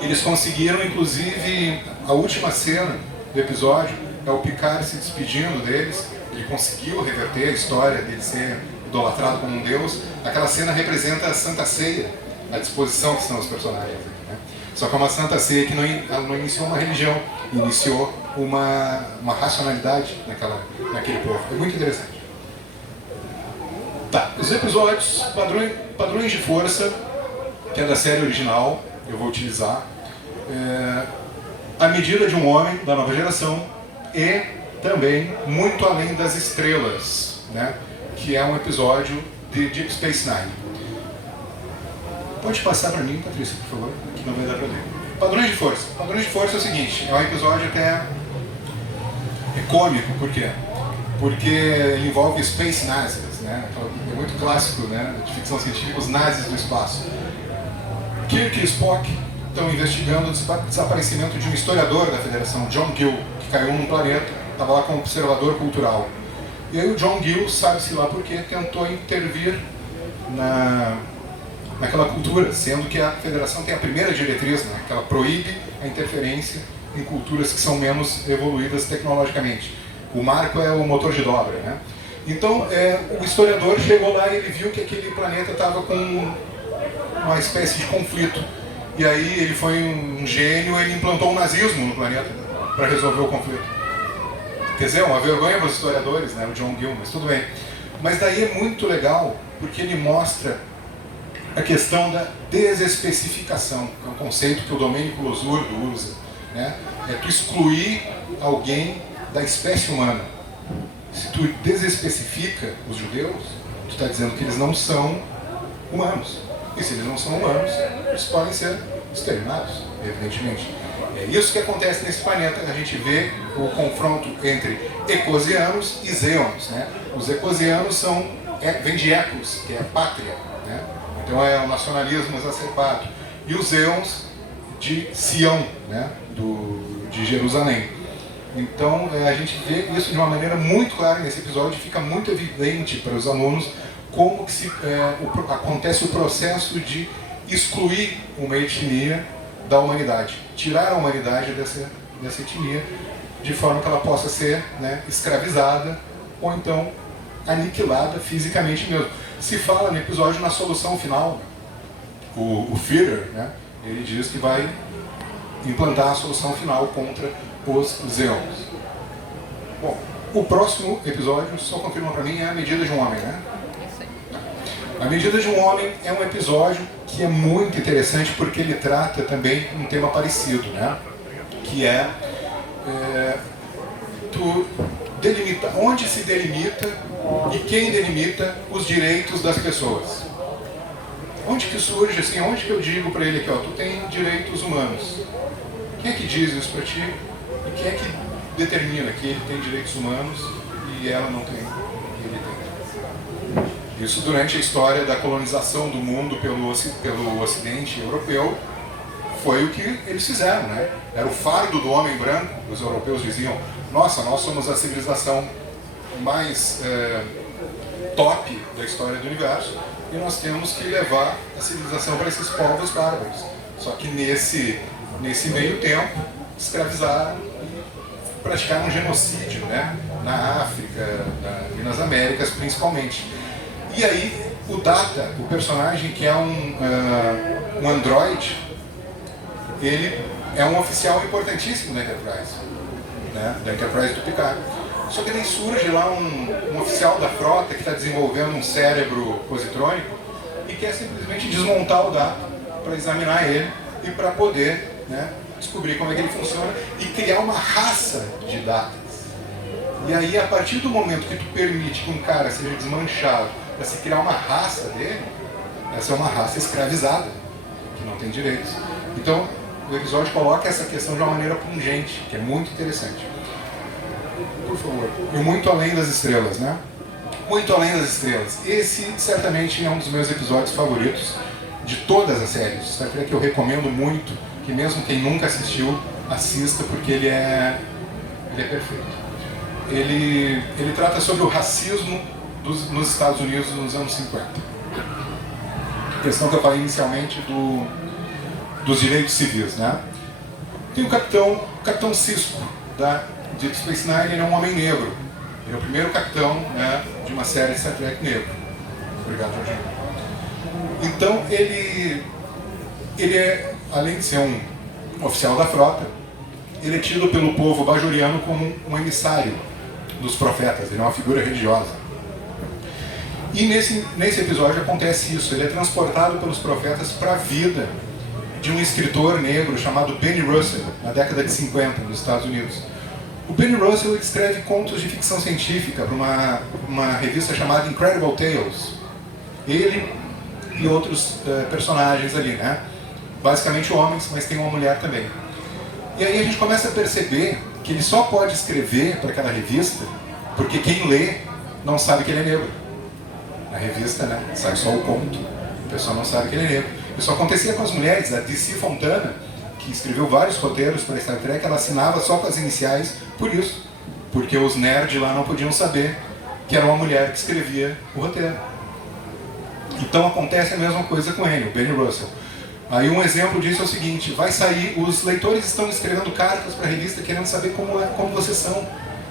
eles conseguiram, inclusive, a última cena do episódio é o Picard se despedindo deles. Ele conseguiu reverter a história dele ser idolatrado como um deus. Aquela cena representa a Santa Ceia, a disposição que estão os personagens. Né? Só que é uma Santa Ceia que não iniciou uma religião, iniciou uma racionalidade naquele povo. É muito interessante. Tá, os episódios, padrões de força, que é da série original, eu vou utilizar. A Medida de um Homem, da Nova Geração, e também Muito Além das Estrelas, né? Que é um episódio de Deep Space Nine. Pode passar para mim, Patrícia, por favor, que não vai dar para ler. Padrões de força. Padrões de força é o seguinte, é um episódio até cômico, por quê? Porque ele envolve Space Nazis, né? É muito clássico, né, de ficção científica, os nazis do espaço. Kirk e Spock estão investigando o desaparecimento de um historiador da Federação, John Gill, que caiu num planeta, estava lá como observador cultural. E aí o John Gill, sabe-se lá por quê, tentou intervir naquela cultura, sendo que a Federação tem a primeira diretriz, né, que ela proíbe a interferência em culturas que são menos evoluídas tecnologicamente. O marco é o motor de dobra, né? Então, o historiador chegou lá e ele viu que aquele planeta estava com uma espécie de conflito. E aí ele foi um gênio, ele implantou o nazismo no planeta para resolver o conflito. Quer dizer, uma vergonha para os historiadores, né, o John Gill, mas tudo bem. Mas daí é muito legal, porque ele mostra a questão da desespecificação, que é um conceito que o Domênico Losurdo usa. Né? É tu excluir alguém da espécie humana. Se tu desespecifica os judeus, tu está dizendo que eles não são humanos. E se eles não são humanos, eles podem ser exterminados, evidentemente. É isso que acontece nesse planeta. A gente vê o confronto entre ecosianos e zêons. Né? Os ecosianos vêm de ecos, que é pátria. Né? Então é o nacionalismo exacerbado. E os zêons de Sião, né? De Jerusalém. Então a gente vê isso de uma maneira muito clara nesse episódio, fica muito evidente para os alunos como que acontece o processo de excluir uma etnia da humanidade, tirar a humanidade dessa etnia, de forma que ela possa ser, né, escravizada ou então aniquilada fisicamente mesmo. Se fala no episódio na solução final, o Führer, né, ele diz que vai implantar a solução final contra os Zêons. Bom, o próximo episódio, só confirma para mim, é A Medida de um Homem, né? A Medida de um Homem é um episódio que é muito interessante porque ele trata também um tema parecido, né? Que é, onde se delimita e quem delimita os direitos das pessoas. Onde que surge, assim, onde que eu digo para ele aqui, ó, tu tem direitos humanos. Quem é que diz isso para ti? E quem é que determina que ele tem direitos humanos e ela não tem? Ele tem. Isso durante a história da colonização do mundo pelo Ocidente europeu, foi o que eles fizeram, né? Era o fardo do homem branco. Os europeus diziam, nossa, nós somos a civilização mais top da história do universo e nós temos que levar a civilização para esses povos bárbaros. Só que nesse meio tempo, escravizaram e praticaram um genocídio, né? Na África e nas Américas principalmente. E aí o Data, o personagem que é um androide, ele é um oficial importantíssimo da Enterprise, né? Da Enterprise do Picard. Só que daí surge lá um oficial da frota que está desenvolvendo um cérebro positrônico e quer simplesmente desmontar o Data para examinar ele e para poder, né, descobrir como é que ele funciona e criar uma raça de Datas. E aí, a partir do momento que tu permite que um cara seja desmanchado para se criar uma raça dele, essa é uma raça escravizada, que não tem direitos. Então, o episódio coloca essa questão de uma maneira pungente, que é muito interessante. Por favor. E Muito Além das Estrelas, né? Muito Além das Estrelas. Esse, certamente, é um dos meus episódios favoritos de todas as séries. Star Trek eu recomendo muito, que mesmo quem nunca assistiu, assista, porque ele é perfeito. Ele trata sobre o racismo nos Estados Unidos nos anos 50. A questão que eu falei inicialmente dos direitos civis, né? Tem o Capitão Sisko, da Deep Space Nine. Ele é um homem negro. Ele é o primeiro capitão, né, de uma série de Star Trek negro. Obrigado, Jorginho. Então, ele é, além de ser um oficial da frota, ele é tido pelo povo bajoriano como um emissário dos profetas. Ele é uma figura religiosa. E nesse episódio acontece isso. Ele é transportado pelos profetas para a vida de um escritor negro chamado Benny Russell, na década de 50, nos Estados Unidos. O Benny Russell escreve contos de ficção científica para uma revista chamada Incredible Tales. Ele e outros personagens ali, né? Basicamente homens, mas tem uma mulher também. E aí a gente começa a perceber que ele só pode escrever para aquela revista porque quem lê não sabe que ele é negro. Na revista, né, sai só o conto. O pessoal não sabe que ele é negro. Isso acontecia com as mulheres. A DC Fontana, que escreveu vários roteiros para Star Trek, ela assinava só com as iniciais por isso. Porque os nerds lá não podiam saber que era uma mulher que escrevia o roteiro. Então acontece a mesma coisa com ele, o Benny Russell. Aí um exemplo disso é o seguinte: vai sair, os leitores estão escrevendo cartas para a revista querendo saber como vocês são.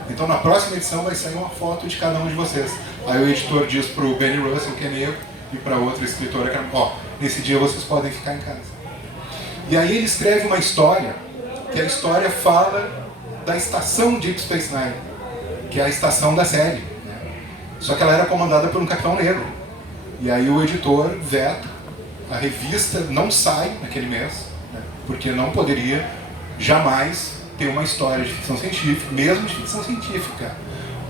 Então na próxima edição vai sair uma foto de cada um de vocês. Aí o editor diz para o Benny Russell, que é negro, e para outra escritora que é, nesse dia vocês podem ficar em casa. E aí ele escreve uma história, que a história fala da estação Deep Space Nine, que é a estação da série, né? Só que ela era comandada por um capitão negro. E aí o editor veta, a revista não sai naquele mês, né? Porque não poderia jamais ter uma história de ficção científica, mesmo de ficção científica,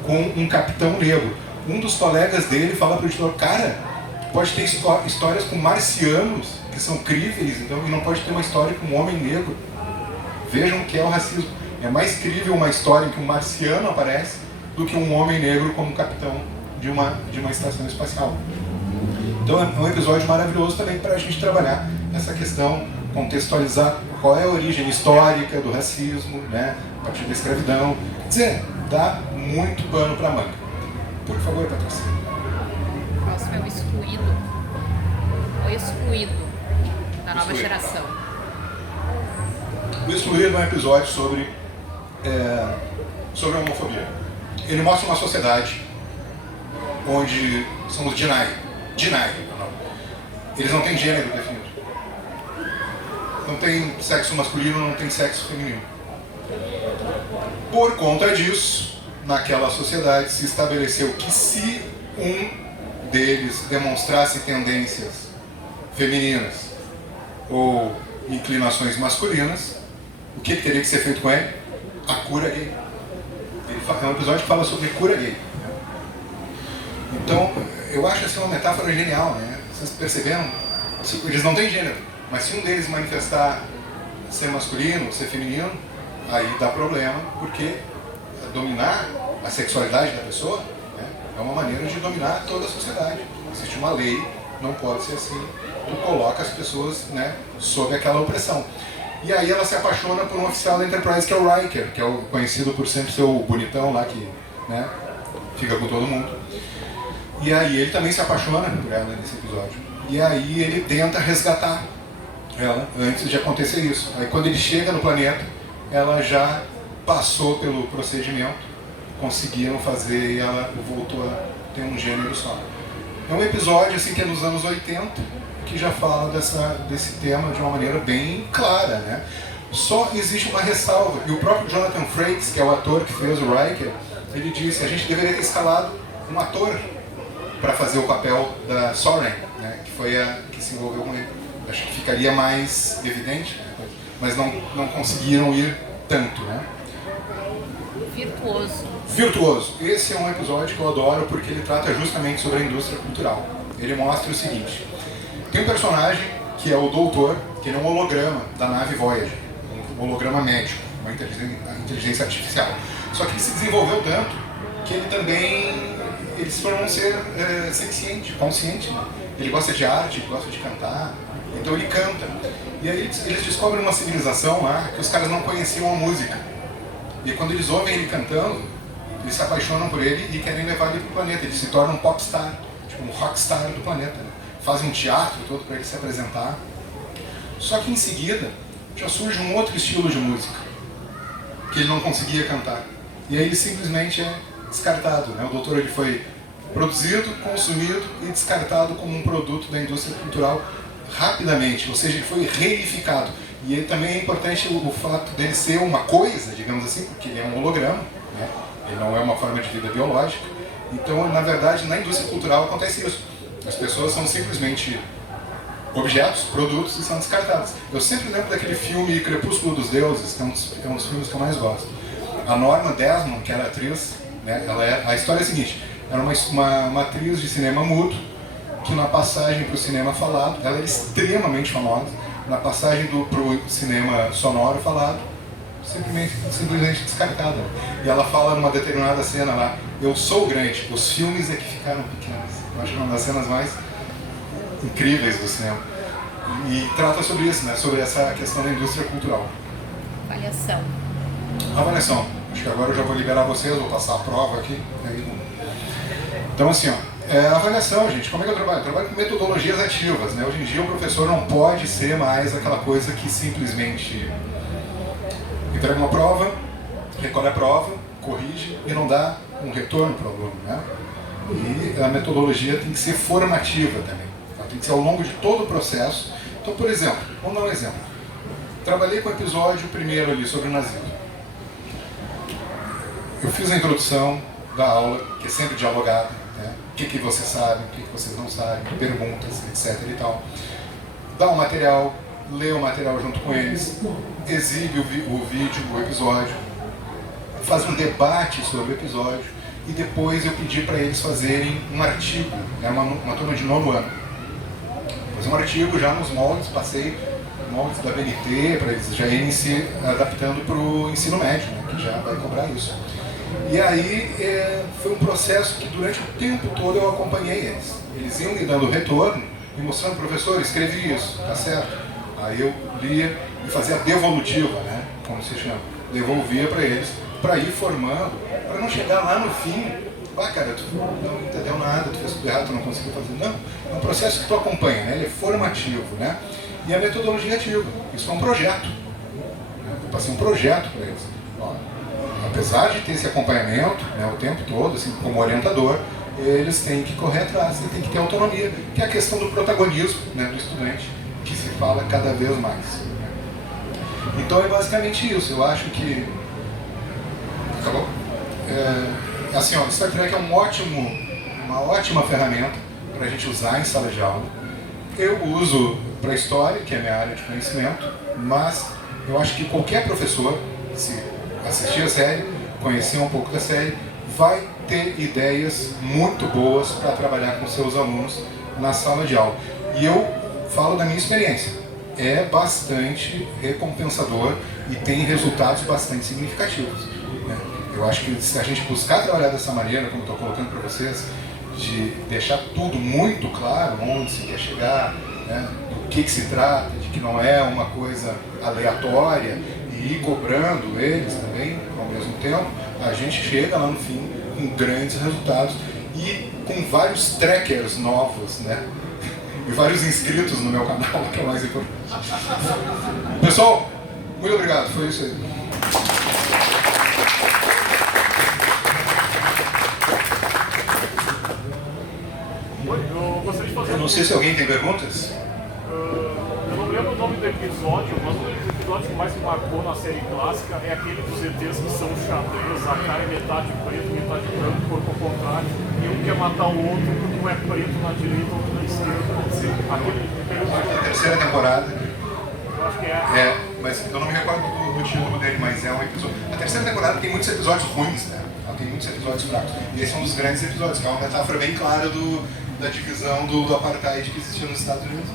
com um capitão negro. Um dos colegas dele fala para o editor: cara, pode ter histórias com marcianos que são críveis, então, e não pode ter uma história com um homem negro. Vejam o que é o racismo. É mais crível uma história em que um marciano aparece do que um homem negro como capitão de uma estação espacial. Então é um episódio maravilhoso também para a gente trabalhar essa questão, contextualizar qual é a origem histórica do racismo, né, a partir da escravidão. Quer dizer, dá muito pano para manga. Por favor, Patrícia. O próximo é o excluído. O excluído da nova geração. O Excluído é um episódio sobre a homofobia. Ele mostra uma sociedade onde são os Deny. Eles não têm gênero definido. Não tem sexo masculino, não tem sexo feminino. Por conta disso, naquela sociedade se estabeleceu que se um deles demonstrasse tendências femininas ou inclinações masculinas, o que teria que ser feito com ele? A cura gay. É um episódio que fala sobre cura gay. Então, eu acho essa uma metáfora genial, né? Vocês perceberam? Eles não têm gênero, mas se um deles manifestar ser masculino, ser feminino, aí dá problema, porque dominar a sexualidade da pessoa, né, é uma maneira de dominar toda a sociedade. Existe uma lei, não pode ser assim. Tu coloca as pessoas, né, sob aquela opressão. E aí ela se apaixona por um oficial da Enterprise, que é o Riker, que é o conhecido por sempre ser o bonitão lá que, né, fica com todo mundo. E aí ele também se apaixona por ela nesse episódio. E aí ele tenta resgatar ela antes de acontecer isso. Aí quando ele chega no planeta, ela já passou pelo procedimento, conseguiram fazer e ela voltou a ter um gênero só. É um episódio assim que é dos anos 80, que já fala desse tema de uma maneira bem clara, né? Só existe uma ressalva, e o próprio Jonathan Frakes, que é o ator que fez o Riker, ele disse: a gente deveria ter escalado um ator para fazer o papel da Soren, né? Que foi a que se envolveu com ele. Acho que ficaria mais evidente, né? Mas não conseguiram ir tanto, né? Virtuoso. Virtuoso. Esse é um episódio que eu adoro porque ele trata justamente sobre a indústria cultural. Ele mostra o seguinte: tem um personagem que é o Doutor, que ele é um holograma da nave Voyager, um holograma médico, uma inteligência artificial. Só que ele se desenvolveu tanto que ele se tornou um ser senciente, consciente, né? Ele gosta de arte, gosta de cantar, então ele canta. E aí eles descobrem uma civilização lá que os caras não conheciam a música. E quando eles ouvem ele cantando, eles se apaixonam por ele e querem levar ele para o planeta. Ele se torna um popstar, tipo um rockstar do planeta, né? Fazem um teatro todo para ele se apresentar. Só que em seguida já surge um outro estilo de música que ele não conseguia cantar. E aí ele simplesmente é descartado, né? O Doutor ele foi produzido, consumido e descartado como um produto da indústria cultural rapidamente, ou seja, ele foi reificado. E aí também é importante o fato dele ser uma coisa, digamos assim, porque ele é um holograma, né? Ele não é uma forma de vida biológica. Então, na verdade, na indústria cultural acontece isso. As pessoas são simplesmente objetos, produtos e são descartados. Eu sempre lembro daquele filme Crepúsculo dos Deuses, que é um dos filmes que eu mais gosto. A Norma Desmond, que era atriz, né, a história é a seguinte: era uma atriz de cinema mudo, que na passagem para o cinema falado, ela era extremamente famosa, na passagem para o cinema sonoro falado, simplesmente descartada. E ela fala numa determinada cena lá: eu sou grande, os filmes é que ficaram pequenos. Eu acho que é uma das cenas mais incríveis do cinema. E trata sobre isso, né? Sobre essa questão da indústria cultural. Avaliação. Avaliação. Acho que agora eu já vou liberar vocês, vou passar a prova aqui. Então assim, ó, avaliação, gente, como é que eu trabalho? Eu trabalho com metodologias ativas, né? Hoje em dia o professor não pode ser mais aquela coisa que simplesmente entrega uma prova, recolhe a prova, corrige e não dá um retorno para o aluno, né? E a metodologia tem que ser formativa também. Ela tem que ser ao longo de todo o processo. Então, por exemplo, vamos dar um exemplo. Trabalhei com o episódio primeiro ali sobre o nazismo. Eu fiz a introdução da aula, que é sempre dialogada, né? O que você sabe, o que vocês não sabem, perguntas, etc. e tal. Dá o material, lê o material junto com eles, exibe o vídeo, o episódio, faz um debate sobre o episódio e depois eu pedi para eles fazerem um artigo, né? uma turma de 9º ano. Fazer um artigo já nos moldes, passei moldes da BNT para eles já irem se adaptando para o ensino médio, né? Que já vai cobrar isso. E aí foi um processo que durante o tempo todo eu acompanhei eles. Eles iam me dando retorno e mostrando: professor, escrevi isso, tá certo? Aí eu lia e fazia a devolutiva, né? Como se chama, devolvia para eles, para ir formando, para não chegar lá no fim: ah, cara, tu não entendeu nada, tu fez tudo errado, tu não conseguiu fazer. Não, é um processo que tu acompanha, né? Ele é formativo, né? E a metodologia ativa, isso é um projeto. Eu passei um projeto para eles. Ó, apesar de ter esse acompanhamento, né, o tempo todo, assim, como orientador, eles têm que correr atrás, eles têm que ter autonomia, que é a questão do protagonismo, né, do estudante, que se fala cada vez mais. Então é basicamente isso. Eu acho que... Acabou? Assim, ó, o Star Trek é uma ótima ferramenta para a gente usar em sala de aula. Eu uso para história, que é a minha área de conhecimento, mas eu acho que qualquer professor, se assistir a série, conhecer um pouco da série, vai ter ideias muito boas para trabalhar com seus alunos na sala de aula. E eu falo da minha experiência. É bastante recompensador e tem resultados bastante significativos. Eu acho que se a gente buscar trabalhar dessa maneira, como estou colocando para vocês, de deixar tudo muito claro, onde se quer chegar, né, do que se trata, de que não é uma coisa aleatória, e ir cobrando eles também, ao mesmo tempo, a gente chega lá no fim com grandes resultados e com vários trackers novos, né? E vários inscritos no meu canal, que é o mais importante. Pessoal, muito obrigado, foi isso aí. Eu gostaria de fazer. Eu não sei se alguém tem perguntas. Eu não lembro o nome do episódio, mas um dos episódios que mais me marcou na série clássica é aquele dos ETs que são xadrez, a cara é metade preto, metade branco, corpo ao contrário, e um quer matar o outro porque um é preto na direita e outro na esquerda. Aquele A terceira temporada. eu acho que Mas eu não me recordo do título dele, mas é um episódio. A terceira temporada tem muitos episódios ruins, né? Ela tem muitos episódios fracos. E esse é um dos grandes episódios, que é uma metáfora bem clara da divisão do apartheid que existia nos Estados Unidos.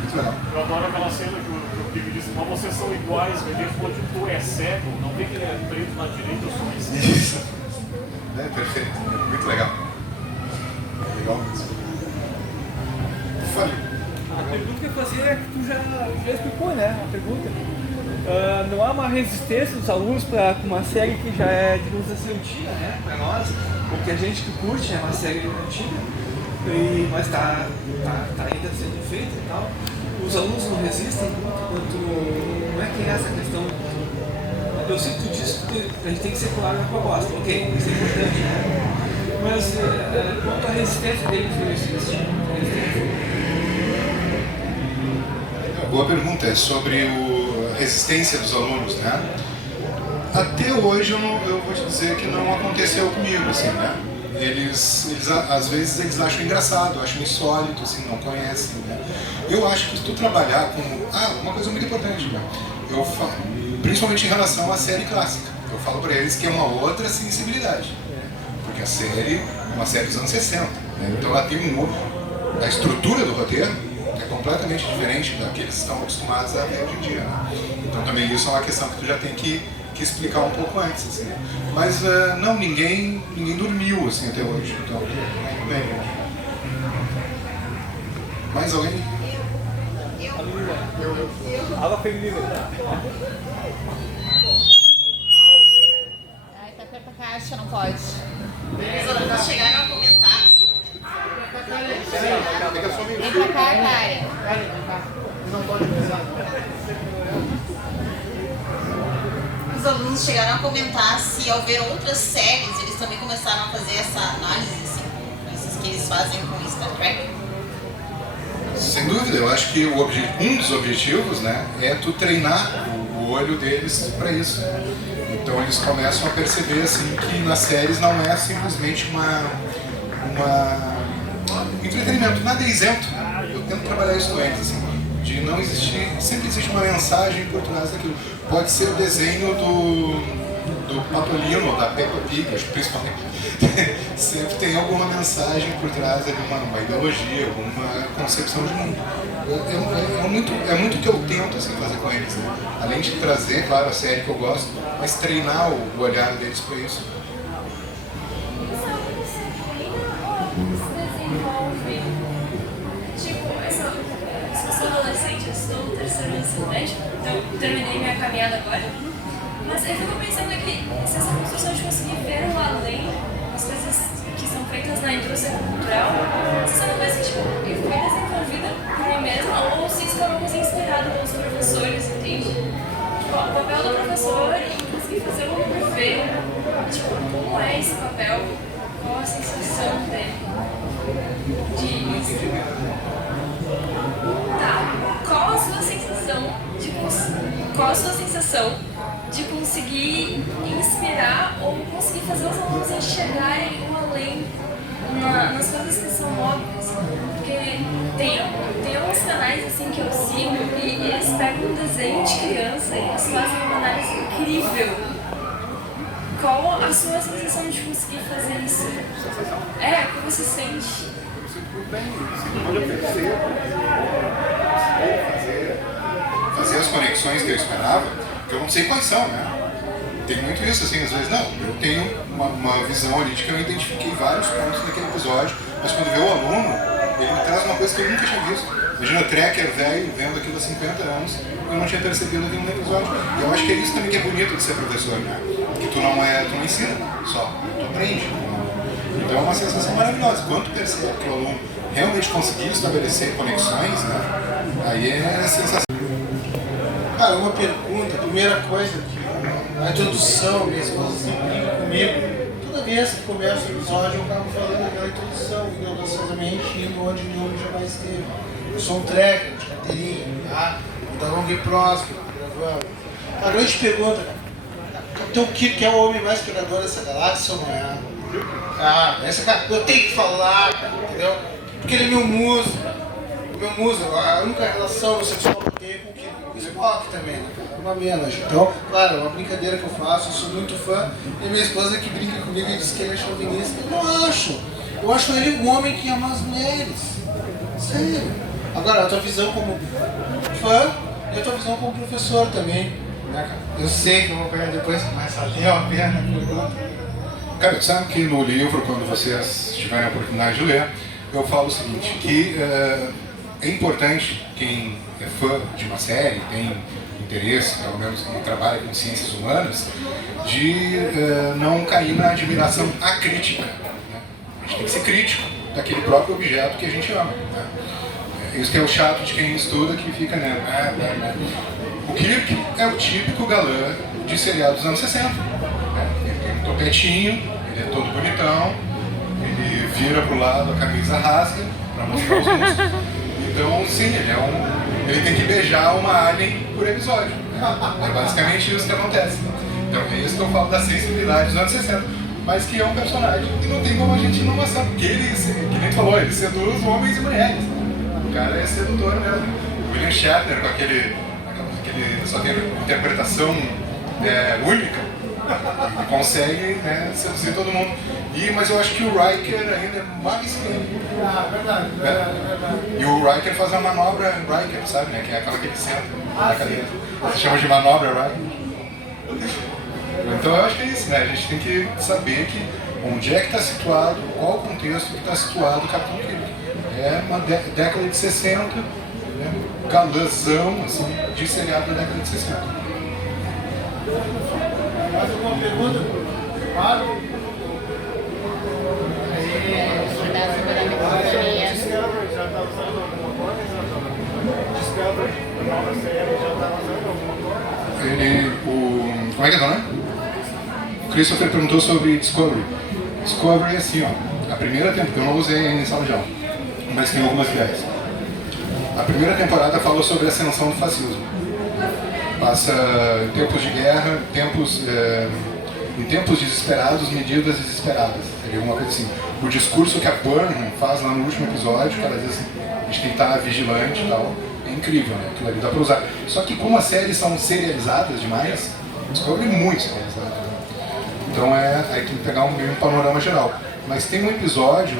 Muito legal. eu adoro aquela cena que o Pig disse, mas vocês são iguais, mas ele falou que tu é cego, não vê que ele é preto na direita, eu sou na esquerda. Isso. É perfeito. Muito legal. Legal mesmo. Fale. A pergunta que eu fazia é que tu já explicou, né? A pergunta. Não há uma resistência dos alunos para uma série que já é, digamos assim, antiga, né? Para nós, porque a gente que curte é uma série antiga, mas está ainda sendo feita e tal. Os alunos não resistem quanto. Como é que é essa questão? Eu sei que tu disse que a gente tem que ser claro na proposta, ok, isso é importante, né? Mas quanto à resistência deles não existe. Boa pergunta, é sobre a resistência dos alunos, né? Até hoje eu vou te dizer que não aconteceu comigo, assim, né? Eles às vezes eles acham engraçado, acham insólito, assim, não conhecem, né? Eu acho que se tu trabalhar com... uma coisa muito importante, né? Eu falo, principalmente em relação à série clássica, eu falo para eles que é uma outra sensibilidade, porque a série é uma série dos anos 60, né? Então ela tem a estrutura do roteiro é completamente diferente da que eles estão acostumados a ver hoje em dia, né? Então também isso é uma questão que tu já tem que explicar um pouco antes, assim. Mas não, ninguém dormiu assim até hoje, então muito bem. Mais alguém? Água feminina. Ai, tá perto da caixa, não pode. Os alunos chegaram a comentar. Vem pra cá, Caia. Os alunos chegaram a comentar se ao ver outras séries eles também começaram a fazer essa análise, assim, essas que eles fazem com Star Trek. Sem dúvida, eu acho que um dos objetivos, né, é tu treinar o olho deles para isso. Então eles começam a perceber assim que nas séries não é simplesmente entretenimento, nada é isento. Eu tento trabalhar isso com eles, assim, de não existir, sempre existe uma mensagem por trás daquilo. Pode ser o desenho do Patolino, da Peppa Pig, acho que principalmente. Sempre tem alguma mensagem por trás, uma ideologia, alguma concepção de mundo. É muito o que eu tento assim, fazer com eles, né? Além de trazer, claro, a série que eu gosto, mas treinar o olhar deles para isso. Eu sou adolescente, eu estou no terceiro ensino médio, então terminei minha caminhada agora. Mas eu fico pensando que se essa construção de conseguir ver o além, as coisas que são feitas na indústria cultural, se isso é uma coisa que tipo, foi desenvolvida por mim mesma, ou se isso é uma coisa inspirada pelos professores, entende? Tipo, o papel do professor em conseguir fazer o aluno ver, tipo, como é esse papel, qual a sensação dele. Qual a sua sensação de conseguir inspirar ou conseguir fazer os alunos enxergarem o além nas coisas que são óbvias. Porque tem alguns canais assim que eu sigo e eles pegam um desenho de criança e eles fazem uma análise incrível. Qual a sua sensação de conseguir fazer isso? É, como você sente? Quando eu percebo, fazer as conexões que eu esperava, que eu não sei quais são, né? Tem muito isso, assim, às vezes, não, eu tenho uma visão ali de que eu identifiquei vários pontos naquele episódio, mas quando vê o aluno, ele me traz uma coisa que eu nunca tinha visto. Imagina o tracker velho vendo aquilo há 50 anos, eu não tinha percebido ali no episódio. E eu acho que é isso também que é bonito de ser professor, né? Que tu não ensina só, tu aprende. Então é uma sensação maravilhosa. Quando tu percebe que o aluno realmente conseguiu estabelecer conexões, né? Aí é sensação. Cara, uma pergunta, a primeira coisa, a introdução, minha esposa sempre brinca comigo. Toda vez que começa o episódio eu acabo falando aquela introdução, graciosamente indo onde nenhum jamais esteve. Eu sou um tracker de carteirinha, tá? Da Long Próximo, gravando. A grande pergunta, cara, o teu Kirk é o homem mais pegador dessa galáxia ou não é? Ah, essa cara, eu tenho que falar, cara, entendeu? Porque ele é meu muso. Meu muso, a única relação sexual que eu tenho é com o Kirk. O Spock também, né? Uma menos. Então, claro, é uma brincadeira que eu faço, eu sou muito fã. E minha esposa que brinca comigo e diz que ele é chauvinista. Eu não acho. Eu acho ele um homem que ama as mulheres. Sério. Agora, a tua visão como fã e a tua visão como professor também. Né, cara? Eu sei que eu vou pegar depois, mas valeu a pena a pergunta. Cara, sabe que no livro, quando vocês tiverem a oportunidade de ler, eu falo o seguinte, que é importante quem é fã de uma série, tem interesse, pelo menos quem trabalha com ciências humanas, de não cair na admiração acrítica. Né? A gente tem que ser crítico daquele próprio objeto que a gente ama. Né? Isso que é o chato de quem estuda, que fica, né? O Kirk é o típico galã de seriado dos anos 60. Né? Ele tem um topetinho, ele é todo bonitão, ele vira pro lado, a camisa rasga para mostrar os músculos. Então, sim, ele tem que beijar uma alien por episódio. É basicamente isso que acontece. Então, é isso que eu falo da sensibilidade dos anos 60. Mas que é um personagem e não tem como a gente não mostrar, porque ele, que nem tu falou, ele seduz homens e mulheres. O cara é sedutor mesmo. William Shatner, com aquele só tem interpretação única, e consegue, né, seduzir todo mundo. Mas eu acho que o Riker ainda é mais que ele. Verdade. E o Riker faz a manobra Riker, sabe, né? Que é aquela que ele senta na cadeira. Se chama de manobra Riker. Então eu acho que é isso, né? A gente tem que saber que onde é que está situado, qual o contexto que está situado o Capitão Kirk. É uma década de 60, né? Galãzão, assim, de seriado da década de 60. Mais alguma pergunta? Claro. Discovery já está usando alguma coisa? Discovery, a nova série já está usando alguma coisa? Como é que é o nome? O Christopher perguntou sobre Discovery. Discovery é assim, ó. A primeira temporada, eu não usei ainda em sala de aula, mas tem algumas viés. A primeira temporada falou sobre a ascensão do fascismo. Passa em tempos de guerra, em tempos desesperados, medidas desesperadas. Seria uma coisa assim. O discurso que a Burnham faz lá no último episódio, que ela diz assim, a gente tem que estar vigilante e tal, é incrível, né? Aquilo ali dá pra usar. Só que como as séries são serializadas demais, Discovery é muito serializado. Né? Então aí tem que pegar um panorama geral. Mas tem um episódio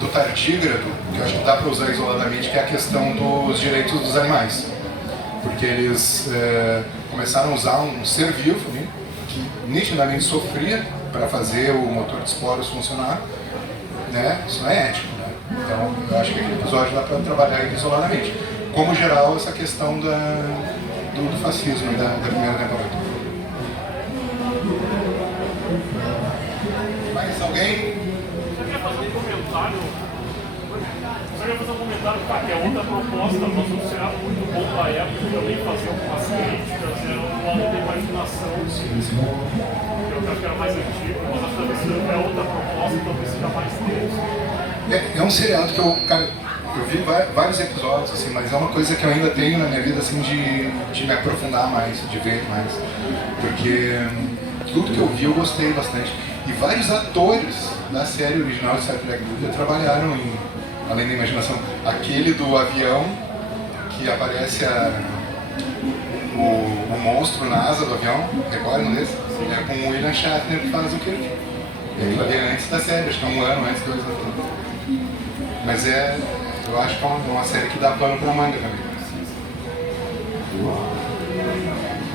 do Tardígrado, que eu acho que dá para usar isoladamente, que é a questão dos direitos dos animais. Porque eles começaram a usar um ser vivo, né, que nitidamente sofria para fazer o motor de esporos funcionar. Né? Isso não é ético. Né? Então eu acho que aquele episódio dá para trabalhar ele isoladamente. Como geral, essa questão do fascismo da primeira temporada. Mais alguém? Você quer fazer um comentário? Você quer fazer um comentário que é outra proposta, mas um seriado muito bom da época, também fazer algumas críticas, era um aula de imaginação, eu acho que era mais antigo, mas acho que é outra proposta, talvez seja mais tenso. É um seriado que eu vi vários episódios, assim, mas é uma coisa que eu ainda tenho na minha vida, assim, de me aprofundar mais, de ver mais. Porque tudo que eu vi eu gostei bastante. E vários atores da série original de Star Trek trabalharam em Além da Imaginação. Aquele do avião, que aparece o monstro na asa do avião, recordam desse? É com o William Shatner que faz o Kirk. E aquilo ali é antes da série, acho que é 1 ano antes, 2 anos. Mas eu acho que é uma série que dá pano pra manga também.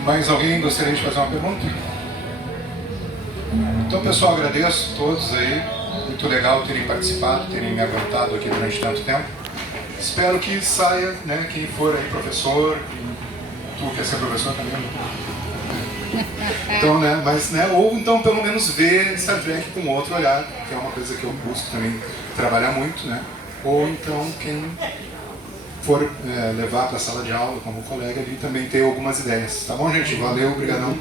Mais alguém gostaria de fazer uma pergunta? Então, pessoal, agradeço a todos aí. Muito legal terem participado, terem me aguentado aqui durante tanto tempo. Espero que saia, né, quem for aí professor, tu quer ser professor também, né? Então, né, mas, né, ou então pelo menos ver Star Trek com outro olhar, que é uma coisa que eu busco também trabalhar muito, né? Ou então quem for levar para a sala de aula como colega ali também ter algumas ideias. Tá bom, gente? Valeu, obrigadão.